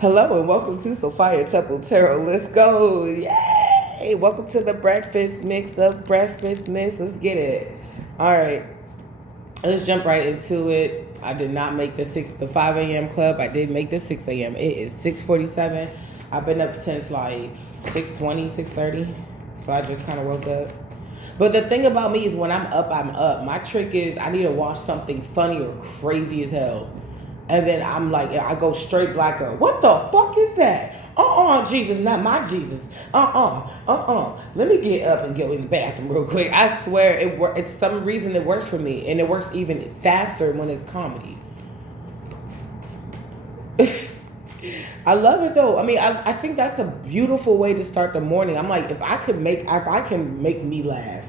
Hello and welcome to Sophia Temple Tarot. Let's go. Yay! Welcome to the breakfast mix of breakfast mix. Let's get it. All right. Let's jump right into it. I did not make the 5 a.m. club. I did make the 6 a.m. It is 6:47. I've been up since like 6:20, 6:30. So I just kind of woke up. But the thing about me is when I'm up, I'm up. My trick is I need to watch something funny or crazy as hell. And then I'm like, I go straight black girl. What the fuck is that? Jesus, not my Jesus. Let me get up and go in the bathroom real quick. I swear, it's some reason it works for me. And it works even faster when it's comedy. I love it though. I mean, I think that's a beautiful way to start the morning. I'm like, if I can make me laugh,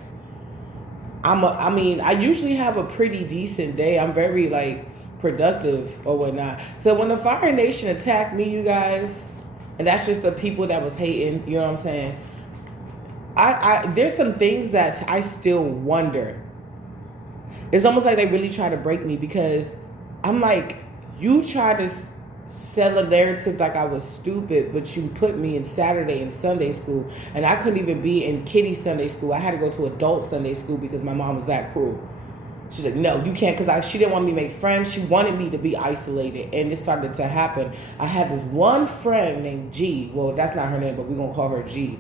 I usually have a pretty decent day. I'm very like productive or whatnot. So when the Fire Nation attacked me, you guys, and that's just the people that was hating, you know what I'm saying? I there's some things that I still wonder. It's almost like they really try to break me because I'm like, you try to sell a narrative like I was stupid, but you put me in Saturday and Sunday school, and I couldn't even be in kiddie Sunday school. I had to go to adult Sunday school because my mom was that cruel. She's like, no, you can't, because she didn't want me to make friends. She wanted me to be isolated, and it started to happen. I had this one friend named G. Well, that's not her name, but we're going to call her G.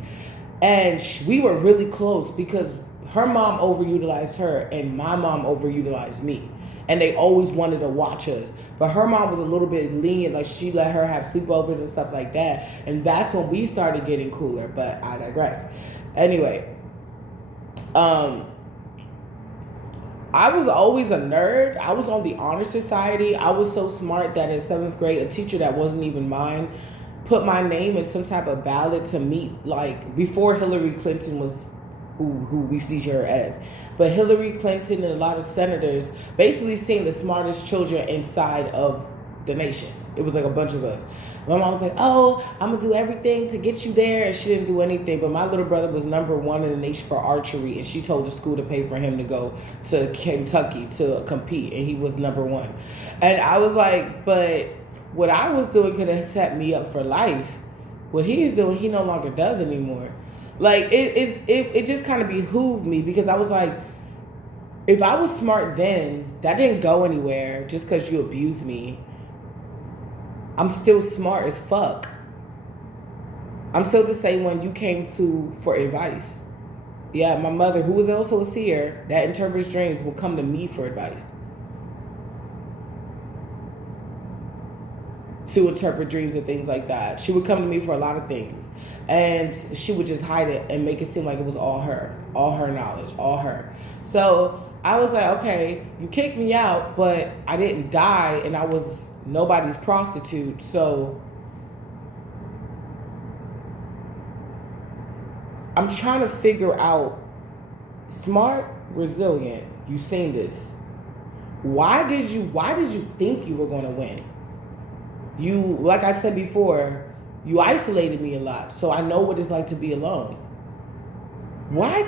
And we were really close because her mom overutilized her, and my mom overutilized me. And they always wanted to watch us. But her mom was a little bit lenient, like she let her have sleepovers and stuff like that. And that's when we started getting cooler, but I digress. Anyway, I was always a nerd. I was on the honor society. I was so smart that in 7th grade, a teacher that wasn't even mine put my name in some type of ballot to meet, like, before Hillary Clinton was who we see her as. But Hillary Clinton and a lot of senators basically seeing the smartest children inside of the nation. It was like a bunch of us. My mom was like, oh, I'm going to do everything to get you there. And she didn't do anything. But my little brother was #1 in the nation for archery. And she told the school to pay for him to go to Kentucky to compete. And he was #1. And I was like, but what I was doing could have set me up for life. What he's doing, he no longer does anymore. Like, it just kind of behooved me because I was like, if I was smart then, that didn't go anywhere just because you abused me. I'm still smart as fuck. I'm still the same one you came to for advice. Yeah, my mother, who was also a seer that interprets dreams, will come to me for advice. To interpret dreams and things like that. She would come to me for a lot of things. And she would just hide it and make it seem like it was all her knowledge, all her. So I was like, okay, you kicked me out, but I didn't die and I was nobody's prostitute. So I'm trying to figure out, smart, resilient, you seen this. Why did you think you were going to win? You, like I said before, you isolated me a lot, so I know what it's like to be alone. Why?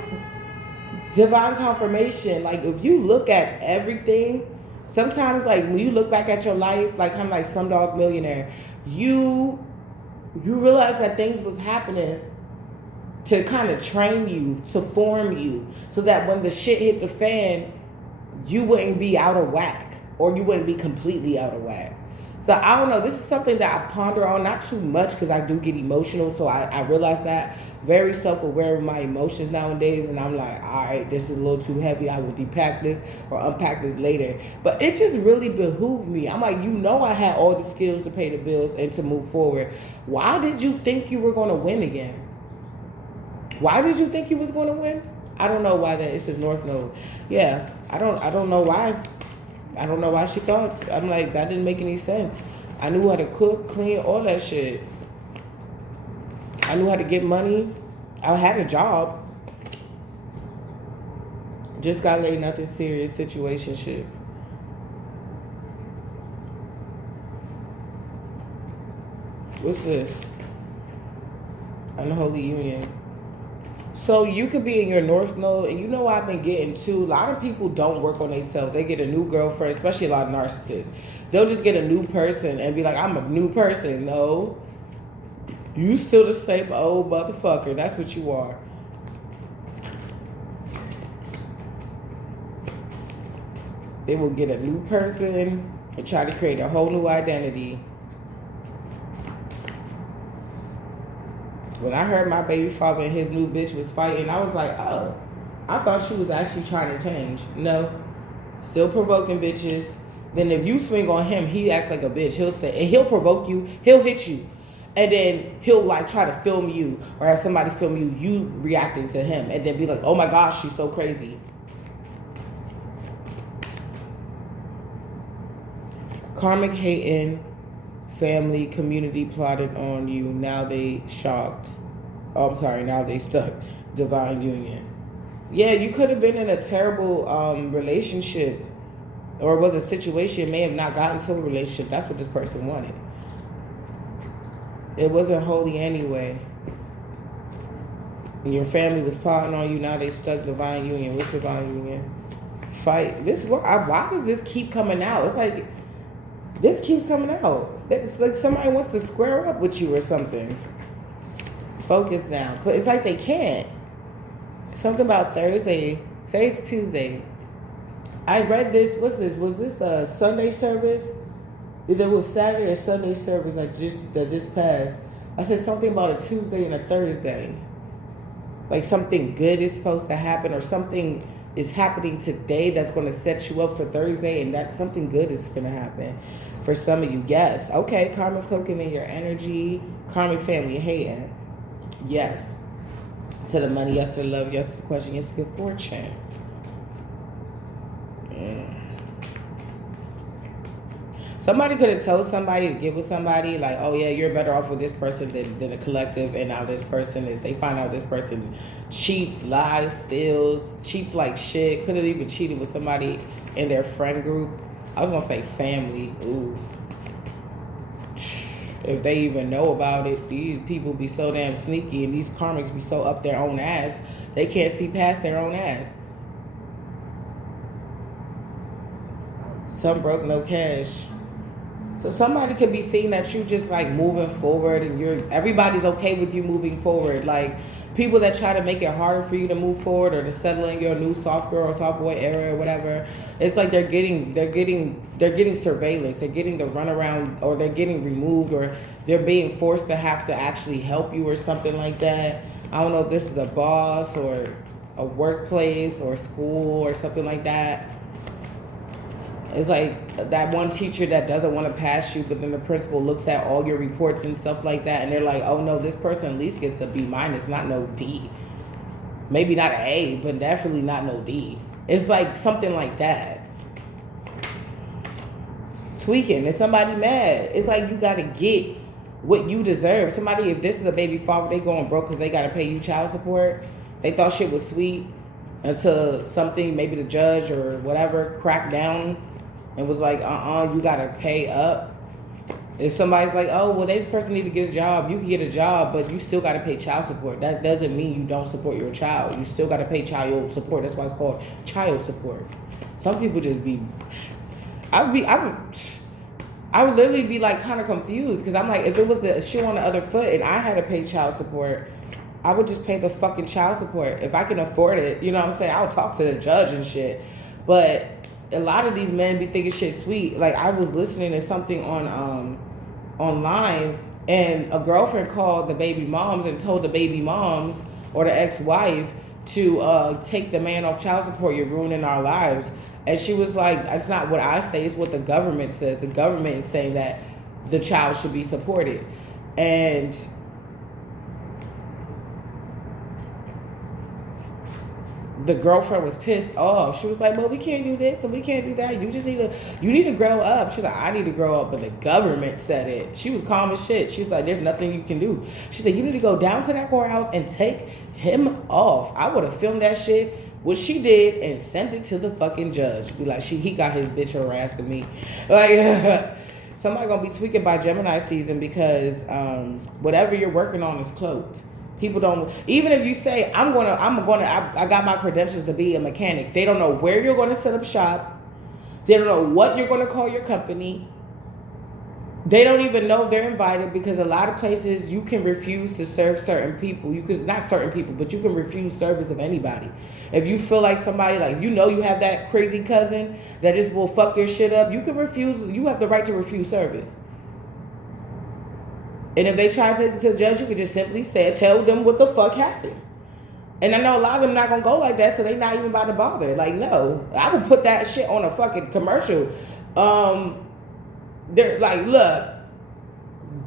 Divine confirmation. Like, if you look at everything, sometimes, like, when you look back at your life, like, kind of like Slumdog Millionaire, you realize that things was happening to kind of train you, to form you, so that when the shit hit the fan, you wouldn't be out of whack, or you wouldn't be completely out of whack. So I don't know, this is something that I ponder on, not too much because I do get emotional, so I realize that. Very self-aware of my emotions nowadays, and I'm like, all right, this is a little too heavy, I will depack this or unpack this later. But it just really behooved me. I'm like, I had all the skills to pay the bills and to move forward. Why did you think you were going to win again? Why did you think you was going to win? I don't know why that, it says North Node. Yeah, I don't know why. I don't know why she thought. I'm like, that didn't make any sense. I knew how to cook, clean, all that shit. I knew how to get money. I had a job. Just got laid, nothing serious, situationship. What's this? Unholy union. So you could be in your North Node, and you know what I've been getting too. A lot of people don't work on themselves. They get a new girlfriend, especially a lot of narcissists. They'll just get a new person and be like, I'm a new person. No, you still the same old motherfucker. That's what you are. They will get a new person and try to create a whole new identity. When I heard my baby father and his new bitch was fighting, I was like, oh, I thought she was actually trying to change. No, still provoking bitches. Then if you swing on him, he acts like a bitch. He'll say, and he'll provoke you, he'll hit you. And then he'll like try to film you or have somebody film you reacting to him. And then be like, oh my gosh, she's so crazy. Karmic hating. Family, community plotted on you. Now they shocked. Oh, I'm sorry. Now they stuck. Divine union. Yeah, you could have been in a terrible relationship, or it was a situation. May have not gotten to a relationship. That's what this person wanted. It wasn't holy anyway. And your family was plotting on you. Now they stuck. Divine union. What's divine union? Fight. This. Why does this keep coming out? It's like this keeps coming out. It's like somebody wants to square up with you or something. Focus now. But it's like they can't. Something about Thursday. Today's Tuesday. I read this. What's this? Was this a Sunday service? Either it was Saturday or Sunday service that just passed. I said something about a Tuesday and a Thursday. Like something good is supposed to happen or something is happening today that's going to set you up for Thursday, and that something good is going to happen. For some of you, yes. Okay, karmic cloaking in your energy. Karmic family hating. Yes. To the money, yes to the love, yes to the question, yes to good fortune. Somebody could have told somebody to get with somebody, like, oh yeah, you're better off with this person than a collective, and now this person is, they find out this person cheats, lies, steals, cheats like shit, could have even cheated with somebody in their friend group. I was gonna say family. Ooh. If they even know about it, these people be so damn sneaky and these karmics be so up their own ass, they can't see past their own ass. Some broke, no cash. So somebody could be seeing that you just like moving forward and everybody's okay with you moving forward. Like people that try to make it harder for you to move forward or to settle in your new soft girl or soft boy era or whatever, it's like they're getting surveillance, they're getting the runaround, or they're getting removed, or they're being forced to have to actually help you or something like that. I don't know if this is a boss or a workplace or school or something like that. It's like that one teacher that doesn't want to pass you, but then the principal looks at all your reports and stuff like that, and they're like, oh no, this person at least gets a B-, not no D. Maybe not an A, but definitely not no D. It's like something like that. Tweaking. Is somebody mad? It's like you got to get what you deserve. Somebody, if this is a baby father, they going broke because they got to pay you child support. They thought shit was sweet until something, maybe the judge or whatever, cracked down and was like, you gotta pay up. If somebody's like, oh, well, this person need to get a job, you can get a job, but you still gotta pay child support. That doesn't mean you don't support your child. You still gotta pay child support. That's why it's called child support. Some people just be, I would literally be like kind of confused, because I'm like, if it was the shoe on the other foot and I had to pay child support, I would just pay the fucking child support. If I can afford it, you know what I'm saying? I'll talk to the judge and shit. But a lot of these men be thinking shit sweet. Like I was listening to something on online, and a girlfriend called the baby moms and told the baby moms or the ex-wife to take the man off child support. You're ruining our lives. And she was like, that's not what I say, it's what the government says. The government is saying that the child should be supported. And the girlfriend was pissed off. She was like, well, we can't do this and we can't do that. You need to grow up. She's like, I need to grow up, but the government said it. She was calm as shit. She was like, there's nothing you can do. She said, you need to go down to that courthouse and take him off. I would have filmed that shit, what she did, and sent it to the fucking judge. Be like, he got his bitch harassing me. Like, somebody gonna be tweaking by Gemini season, because whatever you're working on is cloaked. People don't, even if you say, I got my credentials to be a mechanic, they don't know where you're going to set up shop. They don't know what you're going to call your company. They don't even know if they're invited, because a lot of places you can refuse to serve certain people. You could, not certain people, but you can refuse service of anybody. If you feel like somebody, like, you have that crazy cousin that just will fuck your shit up, you can refuse. You have the right to refuse service. And if they try to judge, you could just simply tell them what the fuck happened. And I know a lot of them not gonna go like that, so they not even about to bother. Like, no, I would put that shit on a fucking commercial. They're like, look,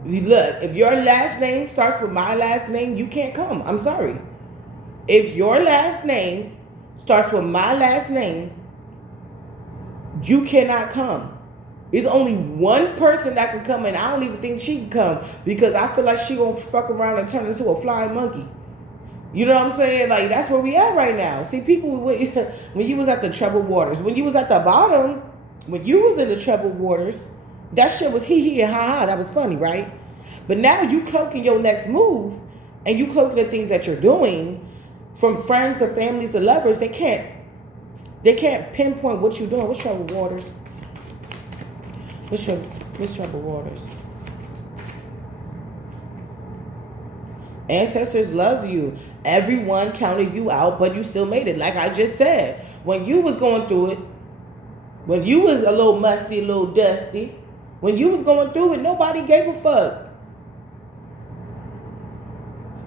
if your last name starts with my last name, you can't come. I'm sorry. If your last name starts with my last name, you cannot come. There's only one person that can come, and I don't even think she can come, because I feel like she gonna fuck around and turn into a flying monkey. You know what I'm saying? Like, that's where we at right now. See, people, when you was at the troubled waters, when you was at the bottom, when you was in the troubled waters, that shit was hee and ha. That was funny, right? But now you cloaking your next move, and you cloaking the things that you're doing, from friends to families to lovers. They can't pinpoint what you're doing. What's troubled waters? What's troubled waters? Ancestors love you. Everyone counted you out, but you still made it. Like I just said, when you was going through it, when you was a little musty, a little dusty, when you was going through it, nobody gave a fuck.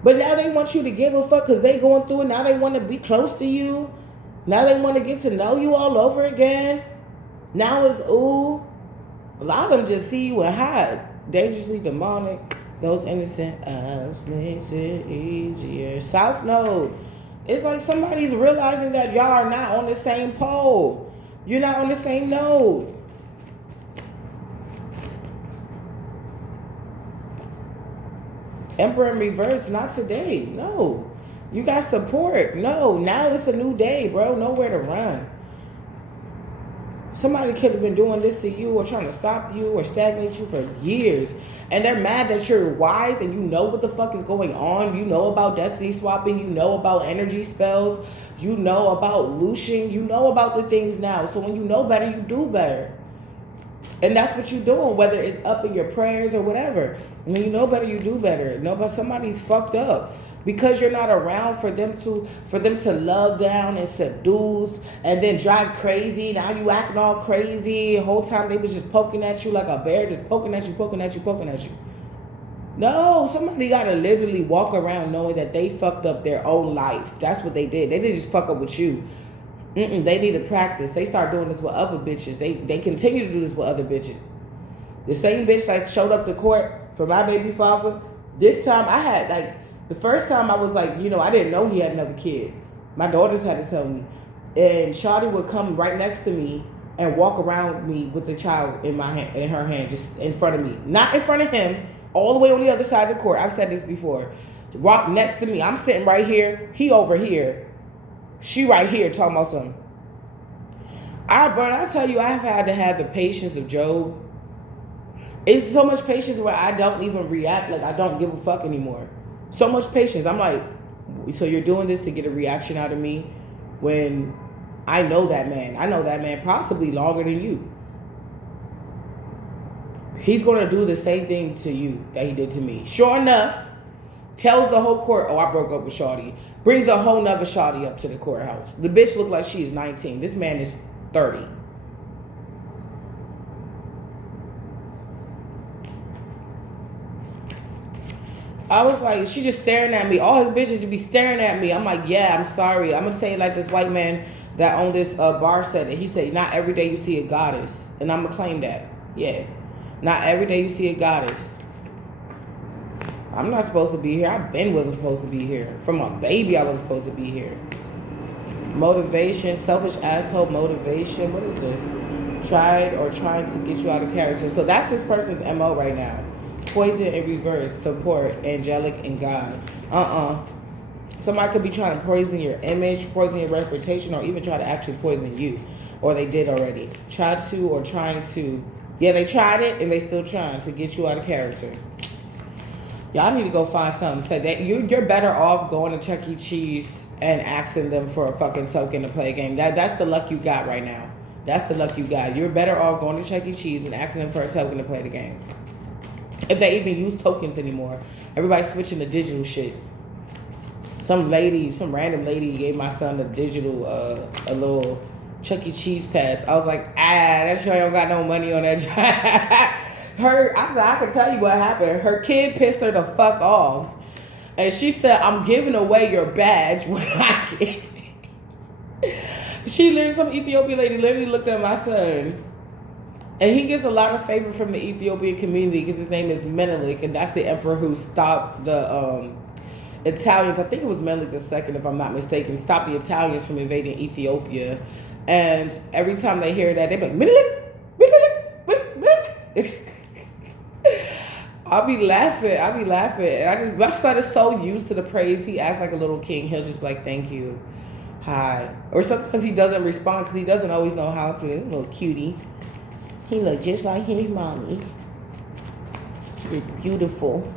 But now they want you to give a fuck because they going through it. Now they want to be close to you. Now they want to get to know you all over again. Now it's, ooh. A lot of them just see you and hide. Dangerously demonic. Those innocent eyes makes it easier. South Node. It's like somebody's realizing that y'all are not on the same pole. You're not on the same node. Emperor in reverse, not today. No. You got support. No. Now it's a new day, bro. Nowhere to run. Somebody could have been doing this to you or trying to stop you or stagnate you for years. And they're mad that you're wise and you know what the fuck is going on. You know about destiny swapping. You know about energy spells. You know about Lucian. You know about the things now. So when you know better, you do better. And that's what you're doing, whether it's up in your prayers or whatever. When you know better, you do better. No, but somebody's fucked up. Because you're not around for them to love down and seduce and then drive crazy. Now you acting all crazy. The whole time they was just poking at you like a bear, just poking at you, poking at you, poking at you. No, somebody gotta literally walk around knowing that they fucked up their own life. That's what they did. They didn't just fuck up with you. They need to practice. They start doing this with other bitches. They continue to do this with other bitches. The same bitch that showed up to court for my baby father, this time I had like, the first time I was like, I didn't know he had another kid. My daughters had to tell me. And Shawty would come right next to me and walk around me with the child in her hand, just in front of me. Not in front of him, all the way on the other side of the court. I've said this before. Walk next to me. I'm sitting right here. He over here. She right here talking about something. I tell you, I've had to have the patience of Job. It's so much patience where I don't even react like I don't give a fuck anymore. So much patience. I'm like, so you're doing this to get a reaction out of me when I know that man. I know that man possibly longer than you. He's going to do the same thing to you that he did to me. Sure enough, tells the whole court, oh, I broke up with Shawty. Brings a whole nother Shawty up to the courthouse. The bitch looked like she's 19. This man is 30. I was like, she just staring at me. All his bitches should be staring at me. I'm like, yeah, I'm sorry. I'm going to say it like this white man that owned this bar said it. He said, not every day you see a goddess. And I'm going to claim that. Yeah. Not every day you see a goddess. I'm not supposed to be here. Wasn't supposed to be here. From a baby, I was supposed to be here. Motivation, selfish asshole motivation. What is this? Tried or trying to get you out of character. So that's this person's MO right now. Poison in reverse, support, angelic, and God. Somebody could be trying to poison your image, poison your reputation, or even try to actually poison you. Or they did already. Trying to. Yeah, they tried it, and they still trying to get you out of character. Y'all need to go find something. So that you're better off going to Chuck E. Cheese and asking them for a fucking token to play a game. That's the luck you got right now. That's the luck you got. You're better off going to Chuck E. Cheese and asking them for a token to play the game. If they even use tokens anymore. Everybody's switching to digital shit. Some random lady gave my son a digital, a little Chuck E. Cheese pass. I was like, that sure don't got no money on that. I said, I can tell you what happened. Her kid pissed her the fuck off. And she said, I'm giving away your badge when I get some Ethiopian lady literally looked at my son. And he gets a lot of favor from the Ethiopian community because his name is Menelik, and that's the emperor who stopped the Italians. I think it was Menelik II, if I'm not mistaken, stopped the Italians from invading Ethiopia. And every time they hear that, they be like, Menelik, Menelik, Menelik. I'll be laughing. And my son is so used to the praise. He acts like a little king. He'll just be like, thank you. Hi. Or sometimes he doesn't respond because he doesn't always know how to. Little cutie. He look just like his mommy. She's beautiful.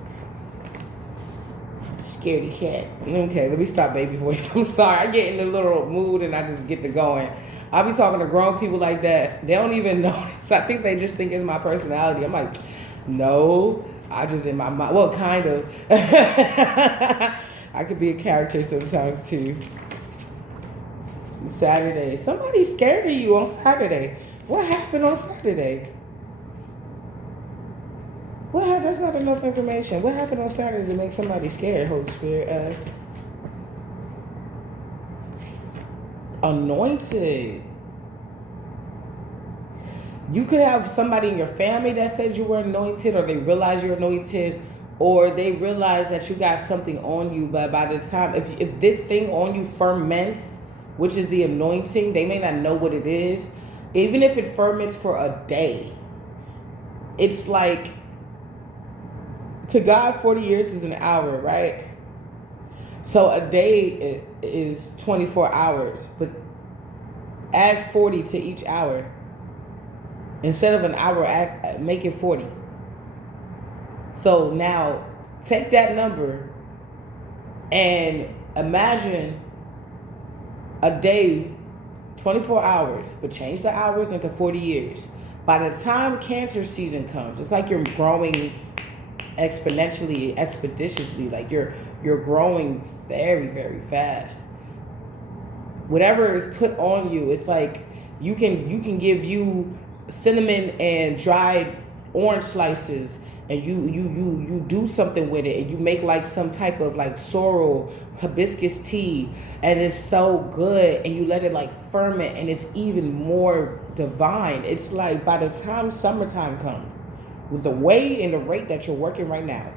Scaredy cat. Okay, let me stop baby voice. I'm sorry. I get in a little mood and I just get to going. I'll be talking to grown people like that. They don't even notice. I think they just think it's my personality. I'm like, no. I just in my mind. Well, kind of. I could be a character sometimes too. Saturday. Somebody's scared of you on Saturday. What happened on Saturday? That's not enough information. What happened on Saturday to make somebody scared, Holy Spirit? Anointed. You could have somebody in your family that said you were anointed, or they realize you're anointed, or they realize that you got something on you, but by the time, if this thing on you ferments, which is the anointing, they may not know what it is. Even if it ferments for a day, it's like, to God, 40 years is an hour, right? So a day is 24 hours, but add 40 to each hour. Instead of an hour, make it 40. So now take that number and imagine a day, 24 hours, but change the hours into 40 years. By the time cancer season comes, it's like you're growing exponentially, expeditiously, like you're growing very, very fast. Whatever is put on you, it's like you can give you cinnamon and dried orange slices, and you do something with it, and you make like some type of like sorrel hibiscus tea, and it's so good, and you let it like ferment, and it's even more divine. It's like by the time summertime comes, with the way and the rate that you're working right now,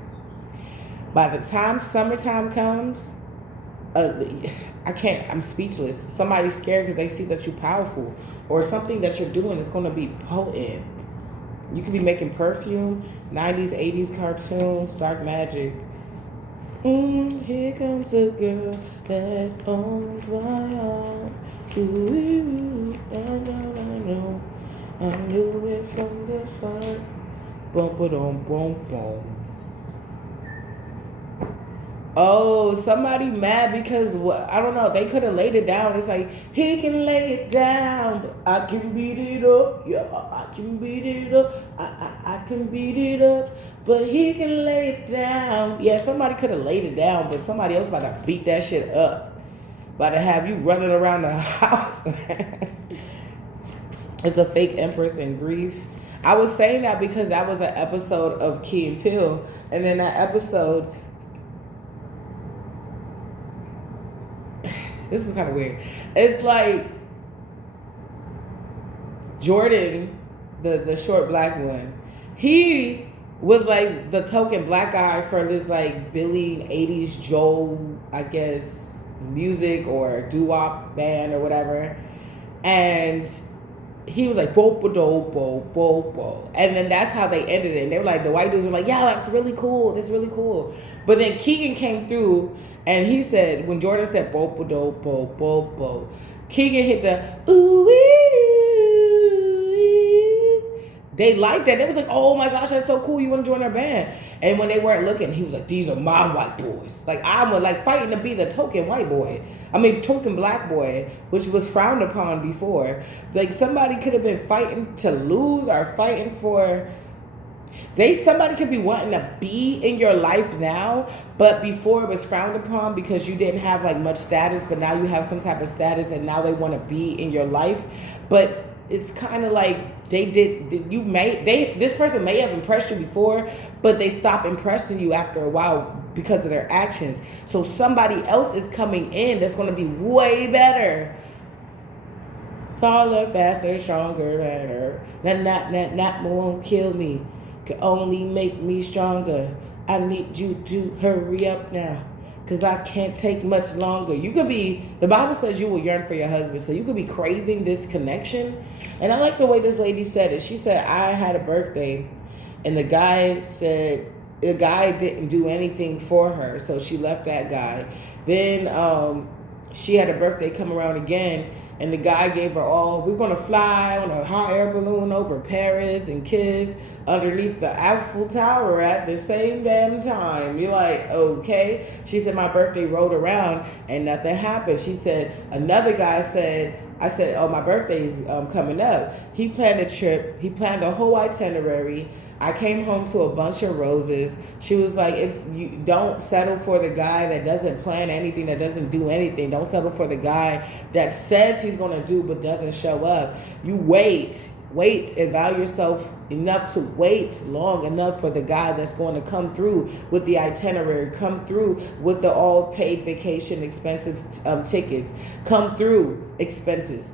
by the time summertime comes, I'm speechless. Somebody's scared because they see that you're powerful, or something that you're doing is going to be potent. You could be making perfume, 90s, 80s cartoons, dark magic. Here comes a girl that owns my heart. Ooh, I know. I knew it from the start. Bum, ba-dum, bum, bum. Oh, somebody mad because I don't know. They could have laid it down. It's like, he can lay it down, but I can beat it up. Yeah, I can beat it up. I can beat it up, but he can lay it down. Yeah, somebody could have laid it down, but somebody else about to beat that shit up. About to have you running around the house. It's a fake empress in grief. I was saying that because that was an episode of Key and Peele, and in that episode, this is kind of weird. It's like Jordan, the short black one, he was like the token black guy for this like Billy 80s Joel, I guess, music or doo-wop band or whatever. And he was like, bo-bo-do-bo-bo-bo. And then that's how they ended it. And they were like, the white dudes were like, yeah, that's really cool. That's really cool. But then Keegan came through and he said, when Jordan said bo-bo-do-bo-bo-bo, Keegan hit the ooh-wee. They liked that. They was like, oh my gosh, that's so cool. You want to join our band? And when they weren't looking, he was like, these are my white boys. Like, I'm like fighting to be the token white boy. I mean, token black boy, which was frowned upon before. Like, somebody could have been fighting to lose or fighting for... Somebody could be wanting to be in your life now, but before it was frowned upon because you didn't have like much status, but now you have some type of status and now they want to be in your life. But it's kind of like this person may have impressed you before, but they stop impressing you after a while because of their actions. So somebody else is coming in that's going to be way better. Taller, faster, stronger, better. That won't kill me. Can only make me stronger. I need you to hurry up now, because I can't take much longer. You could be, the Bible says you will yearn for your husband, so you could be craving this connection. And I like the way this lady said it. She said, I had a birthday, and the guy didn't do anything for her, so she left that guy. Then she had a birthday come around again, and the guy gave her we're going to fly on a hot air balloon over Paris and kiss underneath the Eiffel Tower at the same damn time. You're like, okay. She said, my birthday rolled around and nothing happened. She said, another guy said, I said, oh, my birthday's coming up. He planned a trip. He planned a whole itinerary. I came home to a bunch of roses. She was like, you don't settle for the guy that doesn't plan anything, that doesn't do anything. Don't settle for the guy that says he's going to do but doesn't show up. You wait and value yourself enough to wait long enough for the guy that's going to come through with the itinerary, come through with the all paid vacation expenses, tickets, come through expenses,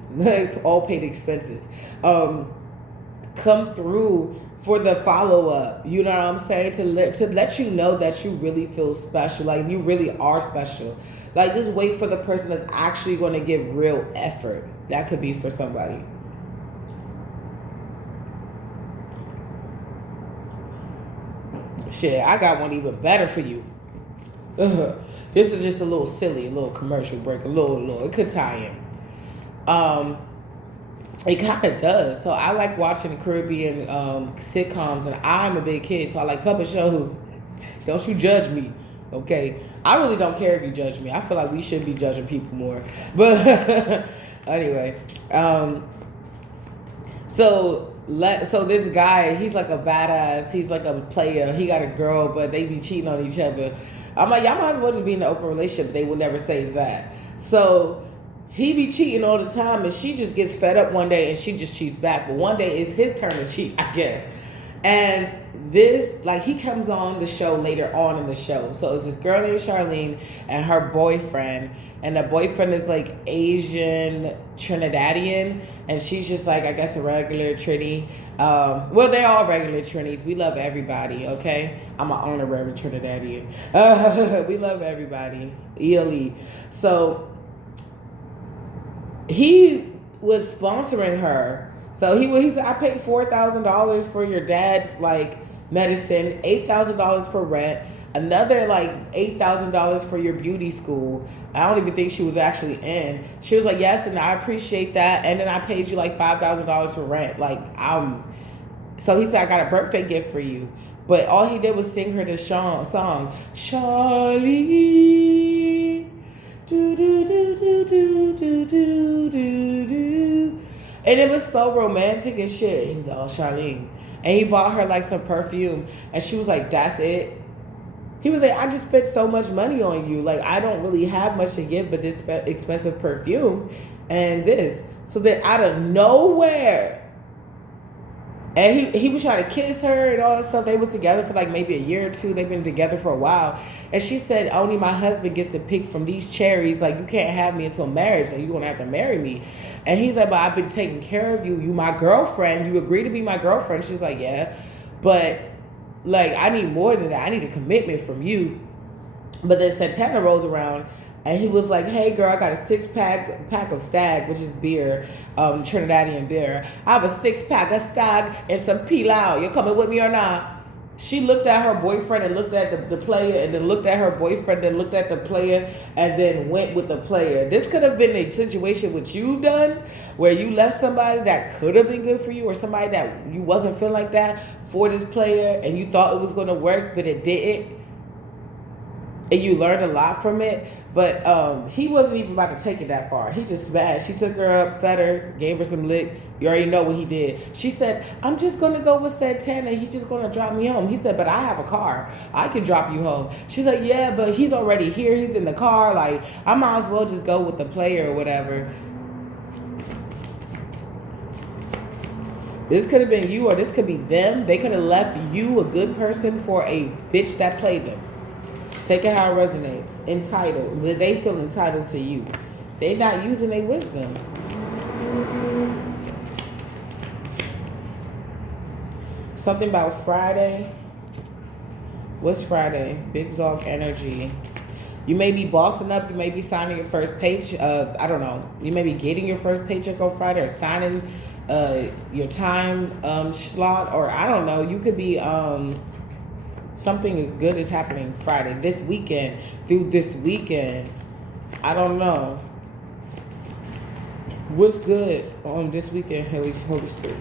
all paid expenses, come through for the follow-up. You know what I'm saying? To let you know that you really feel special, like you really are special. Like, just wait for the person that's actually going to give real effort. That could be for somebody. Shit, I got one even better for you. This is just a little silly, a little commercial break, a little. It could tie in. It kind of does. So I like watching Caribbean sitcoms, and I'm a big kid, so I like puppet shows. Don't you judge me, okay? I really don't care if you judge me. I feel like we should be judging people more. But anyway, so this guy, he's like a badass. He's like a player. He got a girl, but they be cheating on each other. I'm like, y'all might as well just be in an open relationship. But they will never say that. So he be cheating all the time, and she just gets fed up one day, and she just cheats back. But one day it's his turn to cheat, I guess. And he comes on the show later on in the show. So it's this girl named Charlene and her boyfriend. And the boyfriend is like Asian Trinidadian. And she's just like, I guess, a regular Trini. Well, they're all regular Trinis. We love everybody, okay? I'm an honorary Trinidadian. We love everybody. ELE. So he was sponsoring her. So he said, I paid $4,000 for your dad's like medicine, $8,000 for rent, another like $8,000 for your beauty school. I don't even think she was actually in. She was like, yes, and I appreciate that. And then I paid you like $5,000 for rent. So he said, I got a birthday gift for you. But all he did was sing her this song, Charlie, do do do do do do do do do. And it was so romantic and shit. He was like, oh, Charlene. And he bought her like some perfume. And she was like, that's it? He was like, I just spent so much money on you. Like, I don't really have much to give but this expensive perfume and this. So then out of nowhere, and he was trying to kiss her and all that stuff. They was together for like maybe a year or two. They've been together for a while. And she said, only my husband gets to pick from these cherries. Like, you can't have me until marriage. Like, you're going to have to marry me. And he's like, but I've been taking care of you. You my girlfriend. You agree to be my girlfriend. She's like, yeah. But, like, I need more than that. I need a commitment from you. But then Santana rolls around. And he was like, hey, girl, I got a pack of Stag, which is beer, Trinidadian beer. I have a 6-pack of Stag and some pilau. You coming with me or not? She looked at her boyfriend and looked at the player, and then looked at her boyfriend and looked at the player, and then went with the player. This could have been a situation which you've done where you left somebody that could have been good for you, or somebody that you wasn't feeling like that for this player, and you thought it was going to work, but it didn't. And you learned a lot from it. But he wasn't even about to take it that far. He just smashed. He took her up, fed her, gave her some lick. You already know what he did. She said, I'm just going to go with Santana. He's just going to drop me home. He said, but I have a car. I can drop you home. She's like, yeah, but he's already here. He's in the car. Like, I might as well just go with the player or whatever. This could have been you, or this could be them. They could have left you, a good person, for a bitch that played them. Take it how it resonates. Entitled. They feel entitled to you. They not using their wisdom. Something about Friday. What's Friday? Big dog energy. You may be bossing up. You may be signing your first paycheck. I don't know. You may be getting your first paycheck on Friday, or signing your time slot, or I don't know. You could be something as good is happening Friday, this weekend, through this weekend. I don't know. What's good on this weekend, Holy Spirit?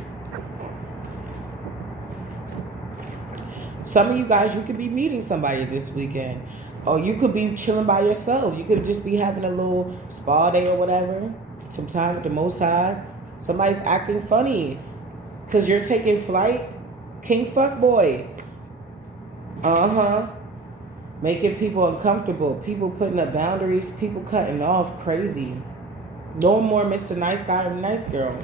Some of you guys, you could be meeting somebody this weekend. Or you could be chilling by yourself. You could just be having a little spa day or whatever. Some time with the Most High. Somebody's acting funny because you're taking flight. King fuckboy. Making people uncomfortable. People putting up boundaries. People cutting off. Crazy. No more Mr. Nice Guy and Nice Girl.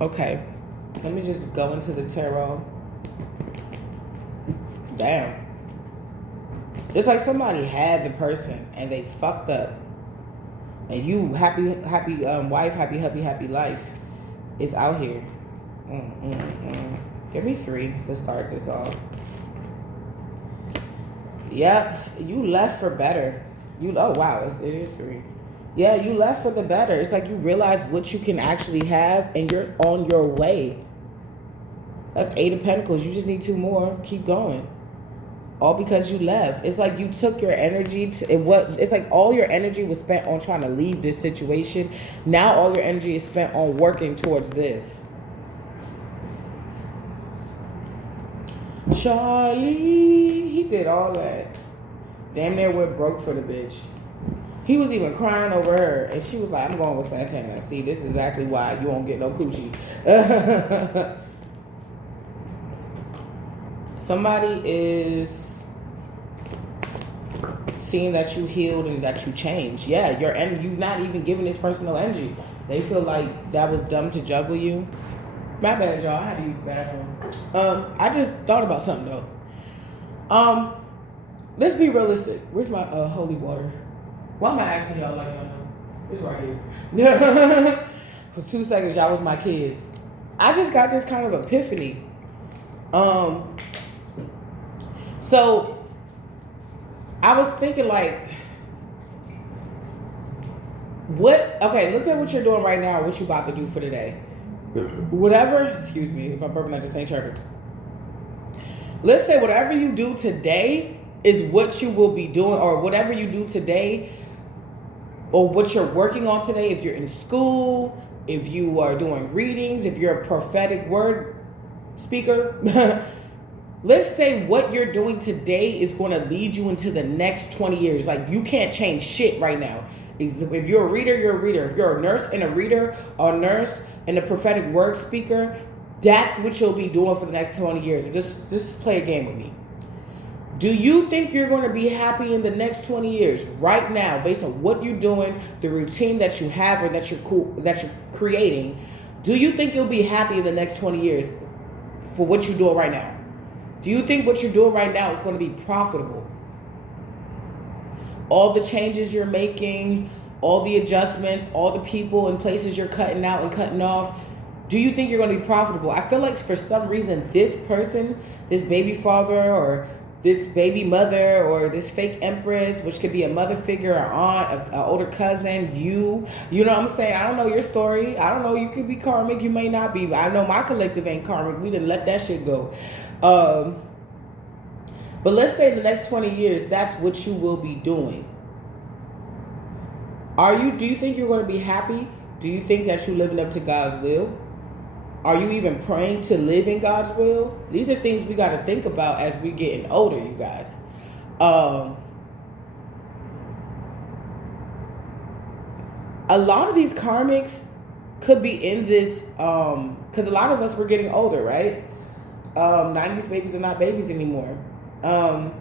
Okay. Let me just go into the tarot. Damn. It's like somebody had the person and they fucked up. And you happy wife, happy life is out here. Give me 3 to start this off. Yep, you left for better. Oh wow, it is 3. Yeah, you left for the better. It's like you realize what you can actually have, and you're on your way. That's 8 of Pentacles. You just need 2 more. Keep going. All because you left. It's like you took your energy it's like all your energy was spent on trying to leave this situation. Now all your energy is spent on working towards this. Charlie, he did all that. Damn near went broke for the bitch. He was even crying over her, and she was like, I'm going with Santana. See, this is exactly why you won't get no coochie. Somebody is seeing that you healed and that you changed. Yeah, you're not even giving this person no energy. They feel like that was dumb to juggle you. My bad, y'all. I had to use the bathroom. I just thought about something, though. Let's be realistic. Where's my holy water? Why am I asking y'all like y'all know? It's right here. For 2 seconds, y'all was my kids. I just got this kind of epiphany. So I was thinking like, okay, look at what you're doing right now, what you about to do for today. Whatever, excuse me, if I'm burping, I just ain't chirping. Let's say whatever you do today is what you will be doing, or whatever you do today, or what you're working on today, if you're in school, if you are doing readings, if you're a prophetic word speaker. Let's say what you're doing today is going to lead you into the next 20 years. Like, you can't change shit right now. If you're a reader, you're a reader. If you're a nurse and a reader, or a nurse and a prophetic word speaker, that's what you'll be doing for the next 20 years. Just play a game with me. Do you think you're going to be happy in the next 20 years right now, based on what you're doing, the routine that you have or that you're creating? Do you think you'll be happy in the next 20 years for what you're doing right now? Do you think what you're doing right now is going to be profitable? All the changes you're making, all the adjustments, all the people and places you're cutting out and cutting off, do you think you're going to be profitable? I feel like for some reason this person, this baby father or this baby mother or this fake empress, which could be a mother figure, an aunt, an older cousin, you know what I'm saying? I don't know your story. I don't know. You could be karmic. You may not be. I know my collective ain't karmic. We didn't let that shit go. But let's say the next 20 years, that's what you will be doing. Do you think you're going to be happy? Do you think that you're living up to God's will? Are you even praying to live in God's will? These are things we got to think about as we're getting older, you guys. A lot of these karmics could be in this, because a lot of us were getting older, right? 90s babies are not babies anymore. 80s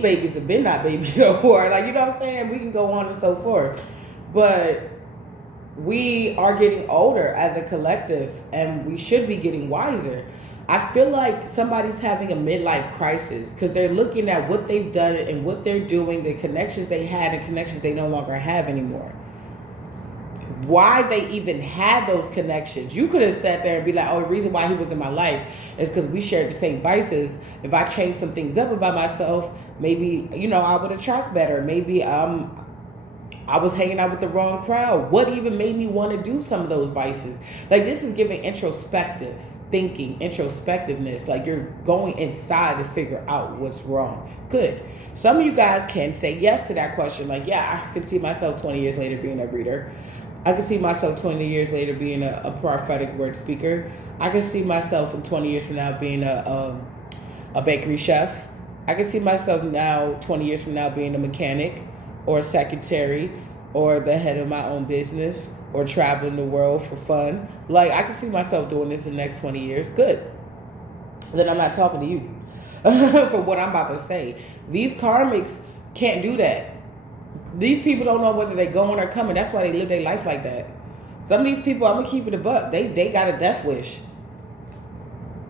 babies have been not babies no more. Like, you know what I'm saying? We can go on and so forth. But we are getting older as a collective, and we should be getting wiser. I feel like somebody's having a midlife crisis because they're looking at what they've done and what they're doing, the connections they had and connections they no longer have anymore. Why they even had those connections. You could have sat there and be like, oh, the reason why he was in my life is because we shared the same vices. If I changed some things up about myself, maybe, I would attract better. Maybe I was hanging out with the wrong crowd. What even made me want to do some of those vices? Like, this is giving introspective thinking, introspectiveness. Like, you're going inside to figure out what's wrong. Good. Some of you guys can say yes to that question. Like, yeah, I can see myself 20 years later being a reader. I can see myself 20 years later being a prophetic word speaker. I can see myself in 20 years from now being a bakery chef. I can see myself now 20 years from now being a mechanic, or a secretary, or the head of my own business, or traveling the world for fun. Like, I can see myself doing this in the next 20 years. Good. Then I'm not talking to you for what I'm about to say. These karmics can't do that. These people don't know whether they're going or coming. That's why they live their life like that. Some of these people, I'm going to keep it a buck. They got a death wish.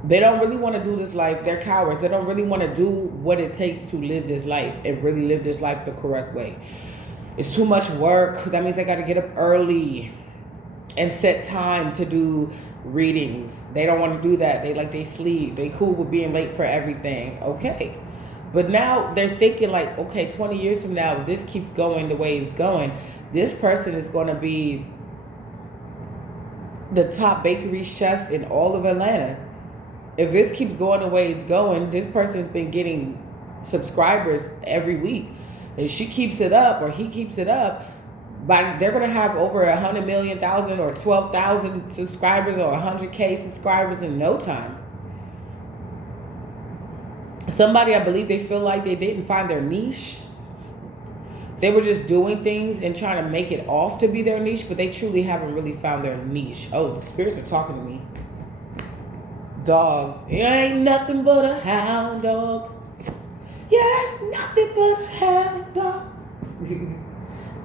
They don't really want to do this life. They're cowards. They don't really want to do what it takes to live this life and really live this life the correct way. It's too much work. That means they got to get up early and set time to do readings. They don't want to do that. They sleep. They cool with being late for everything. Okay. But now they're thinking like, okay, 20 years from now, if this keeps going the way it's going, this person is going to be the top bakery chef in all of Atlanta. If this keeps going the way it's going, this person's been getting subscribers every week. And she keeps it up, or he keeps it up, but they're going to have over 100 million thousand or 12,000 subscribers or 100K subscribers in no time. Somebody, I believe they feel like they didn't find their niche. They were just doing things and trying to make it off to be their niche, but they truly haven't really found their niche. Oh, the spirits are talking to me. Dog, you ain't nothing but a hound dog. You ain't nothing but a hound dog.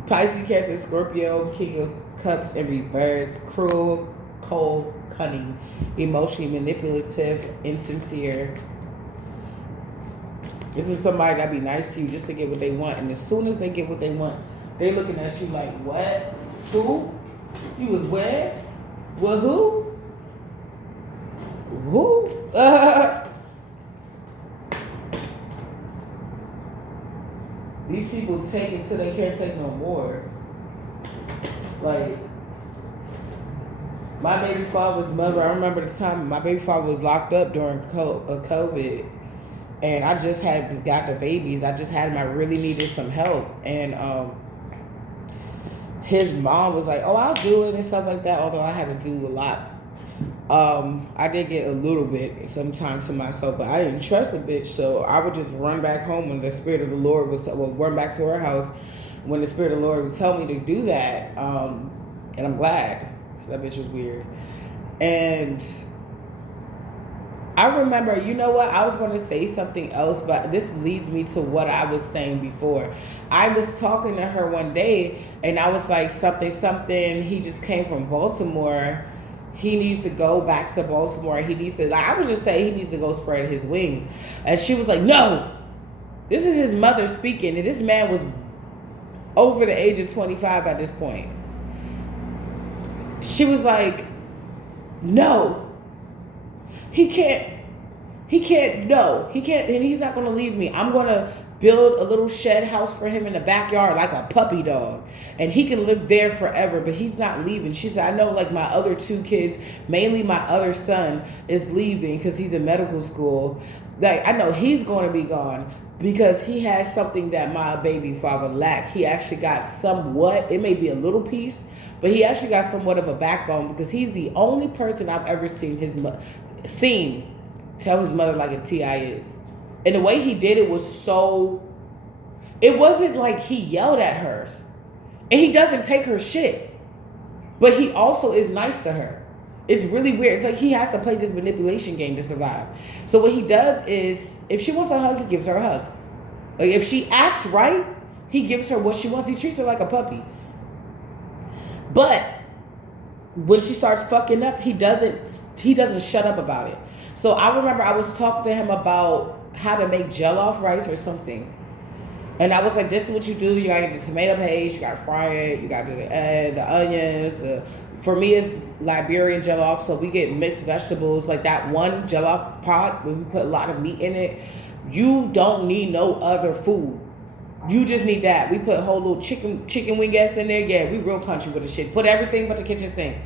Pisces catches Scorpio, King of Cups in reverse. Cruel, cold, cunning, emotionally manipulative, insincere. This is somebody that be nice to you just to get what they want. And as soon as they get what they want, they looking at you like, what? Who? You was where? Well, who? Who? These people take it till they can't take no more. Like, my baby father's mother, I remember the time my baby father was locked up during COVID. And I just got the babies. I just had him. I really needed some help. And his mom was like, oh, I'll do it and stuff like that. Although I had to do a lot. I did get a little bit some time to myself, but I didn't trust the bitch. So I would just run back home when the Spirit of the Lord would, run back to her house when the Spirit of the Lord would tell me to do that. And I'm glad. So that bitch was weird. And I remember, you know what? I was going to say something else, but this leads me to what I was saying before. I was talking to her one day, and I was like, something. He just came from Baltimore. He needs to go back to Baltimore. He needs to, like, I was just saying he needs to go spread his wings. And she was like, no. This is his mother speaking, and this man was over the age of 25 at this point. She was like, no. He He can't, no, he can't, and he's not going to leave me. I'm going to build a little shed house for him in the backyard like a puppy dog. And he can live there forever, but he's not leaving. She said, I know like my other two kids, mainly my other son, is leaving because he's in medical school. Like, I know he's going to be gone because he has something that my baby father lacked. He actually got somewhat, it may be a little piece, but he actually got somewhat of a backbone because he's the only person I've ever seen tell his mother like a T.I. is. And the way he did it was so, it wasn't like he yelled at her. And he doesn't take her shit. But he also is nice to her. It's really weird. It's like he has to play this manipulation game to survive. So what he does is, if she wants a hug, he gives her a hug. Like if she acts right, he gives her what she wants. He treats her like a puppy. But when she starts fucking up, he doesn't shut up about it. So I remember I was talking to him about how to make jollof rice or something. And I was like, this is what you do. You gotta get the tomato paste, you gotta fry it, you gotta do the onions. For me, it's Liberian jollof, so we get mixed vegetables. Like that one jollof pot, when we put a lot of meat in it, you don't need no other food. You just need that. We put whole little chicken wingettes in there. Yeah, we real country with the shit. Put everything but the kitchen sink.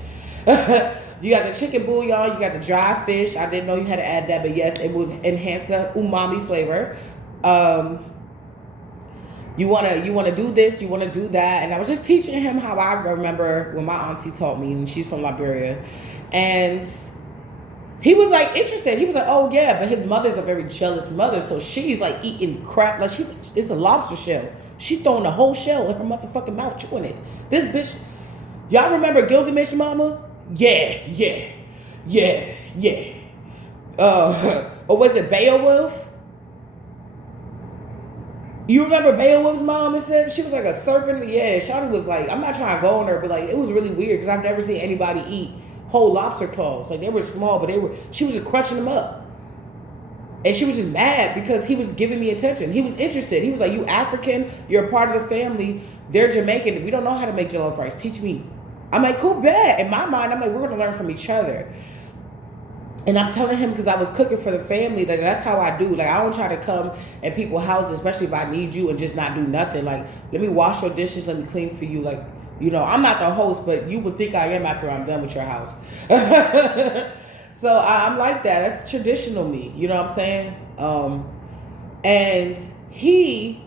You got the chicken bouillon, you got the dry fish. I didn't know you had to add that, but yes, it would enhance the umami flavor. You wanna do this, you wanna do that. And I was just teaching him how I remember when my auntie taught me, and she's from Liberia. And he was like interested. He was like, oh yeah, but his mother's a very jealous mother, so she's like eating crap. Like it's a lobster shell. She's throwing the whole shell in her motherfucking mouth, chewing it. This bitch, y'all remember Gilgamesh Mama? Yeah. Or was it Beowulf? You remember Beowulf's mom and said she was like a serpent? Yeah, Shawty was like, I'm not trying to go on her, but like it was really weird because I've never seen anybody eat whole lobster claws. Like they were small, but she was just crunching them up. And she was just mad because he was giving me attention. He was interested. He was like, you African, you're a part of the family. They're Jamaican. We don't know how to make jollof rice. Teach me. I'm like, cool, bet. In my mind, I'm like, we're going to learn from each other. And I'm telling him because I was cooking for the family, that that's how I do. Like, I don't try to come at people's houses, especially if I need you, and just not do nothing. Like, let me wash your dishes, let me clean for you. Like, you know, I'm not the host, but you would think I am after I'm done with your house. So I'm like that. That's traditional me. You know what I'm saying? And he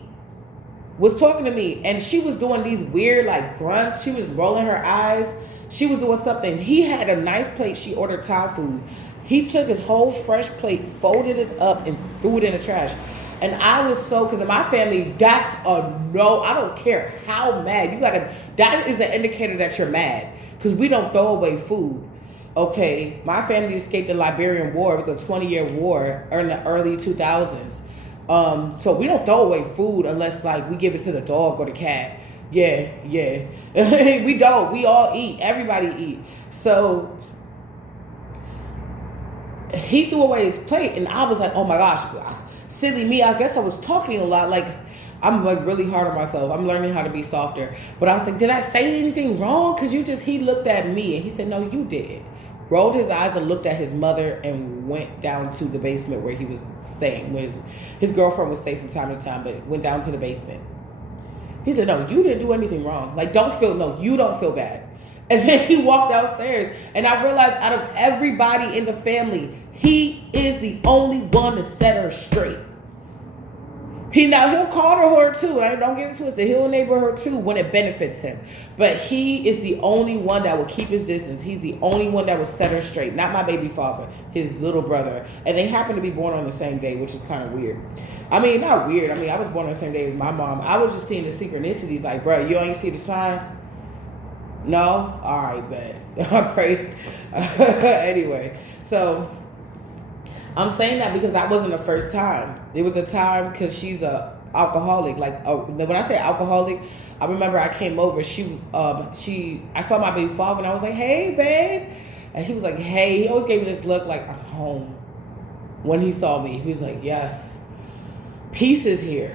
was talking to me, and she was doing these weird like grunts. She was rolling her eyes. She was doing something. He had a nice plate. She ordered Thai food. He took his whole fresh plate, folded it up, and threw it in the trash. And I was so, because in my family, that's a no. I don't care how mad you gotta. That is an indicator that you're mad, because we don't throw away food. Okay, my family escaped the Liberian War. It was a 20-year war in the early 2000s. So we don't throw away food unless like we give it to the dog or the cat. Yeah. We don't. We all eat. Everybody eat. So he threw away his plate, and I was like, oh my gosh, silly me. I guess I was talking a lot. Like, I'm like really hard on myself. I'm learning how to be softer. But I was like, did I say anything wrong? Because he looked at me and he said, no, you did. Rolled his eyes and looked at his mother and went down to the basement where he was staying. Where his girlfriend would stay from time to time, but went down to the basement. He said, no, you didn't do anything wrong. Like, you don't feel bad. And then he walked downstairs, and I realized out of everybody in the family, he is the only one to set her straight. He'll call her too. I don't get into it. So he'll enable her too when it benefits him. But he is the only one that will keep his distance. He's the only one that will set her straight. Not my baby father, his little brother. And they happen to be born on the same day, which is kind of weird. I mean, not weird. I mean, I was born on the same day as my mom. I was just seeing the synchronicities. Like, bro, you ain't see the signs? No? All right, bet. I pray. Anyway, so I'm saying that because that wasn't the first time. It was a time because she's a alcoholic. Like when I say alcoholic, I remember I came over. I saw my baby father, and I was like, "Hey, babe," and he was like, "Hey." He always gave me this look like I'm home. When he saw me, he was like, "Yes, peace is here."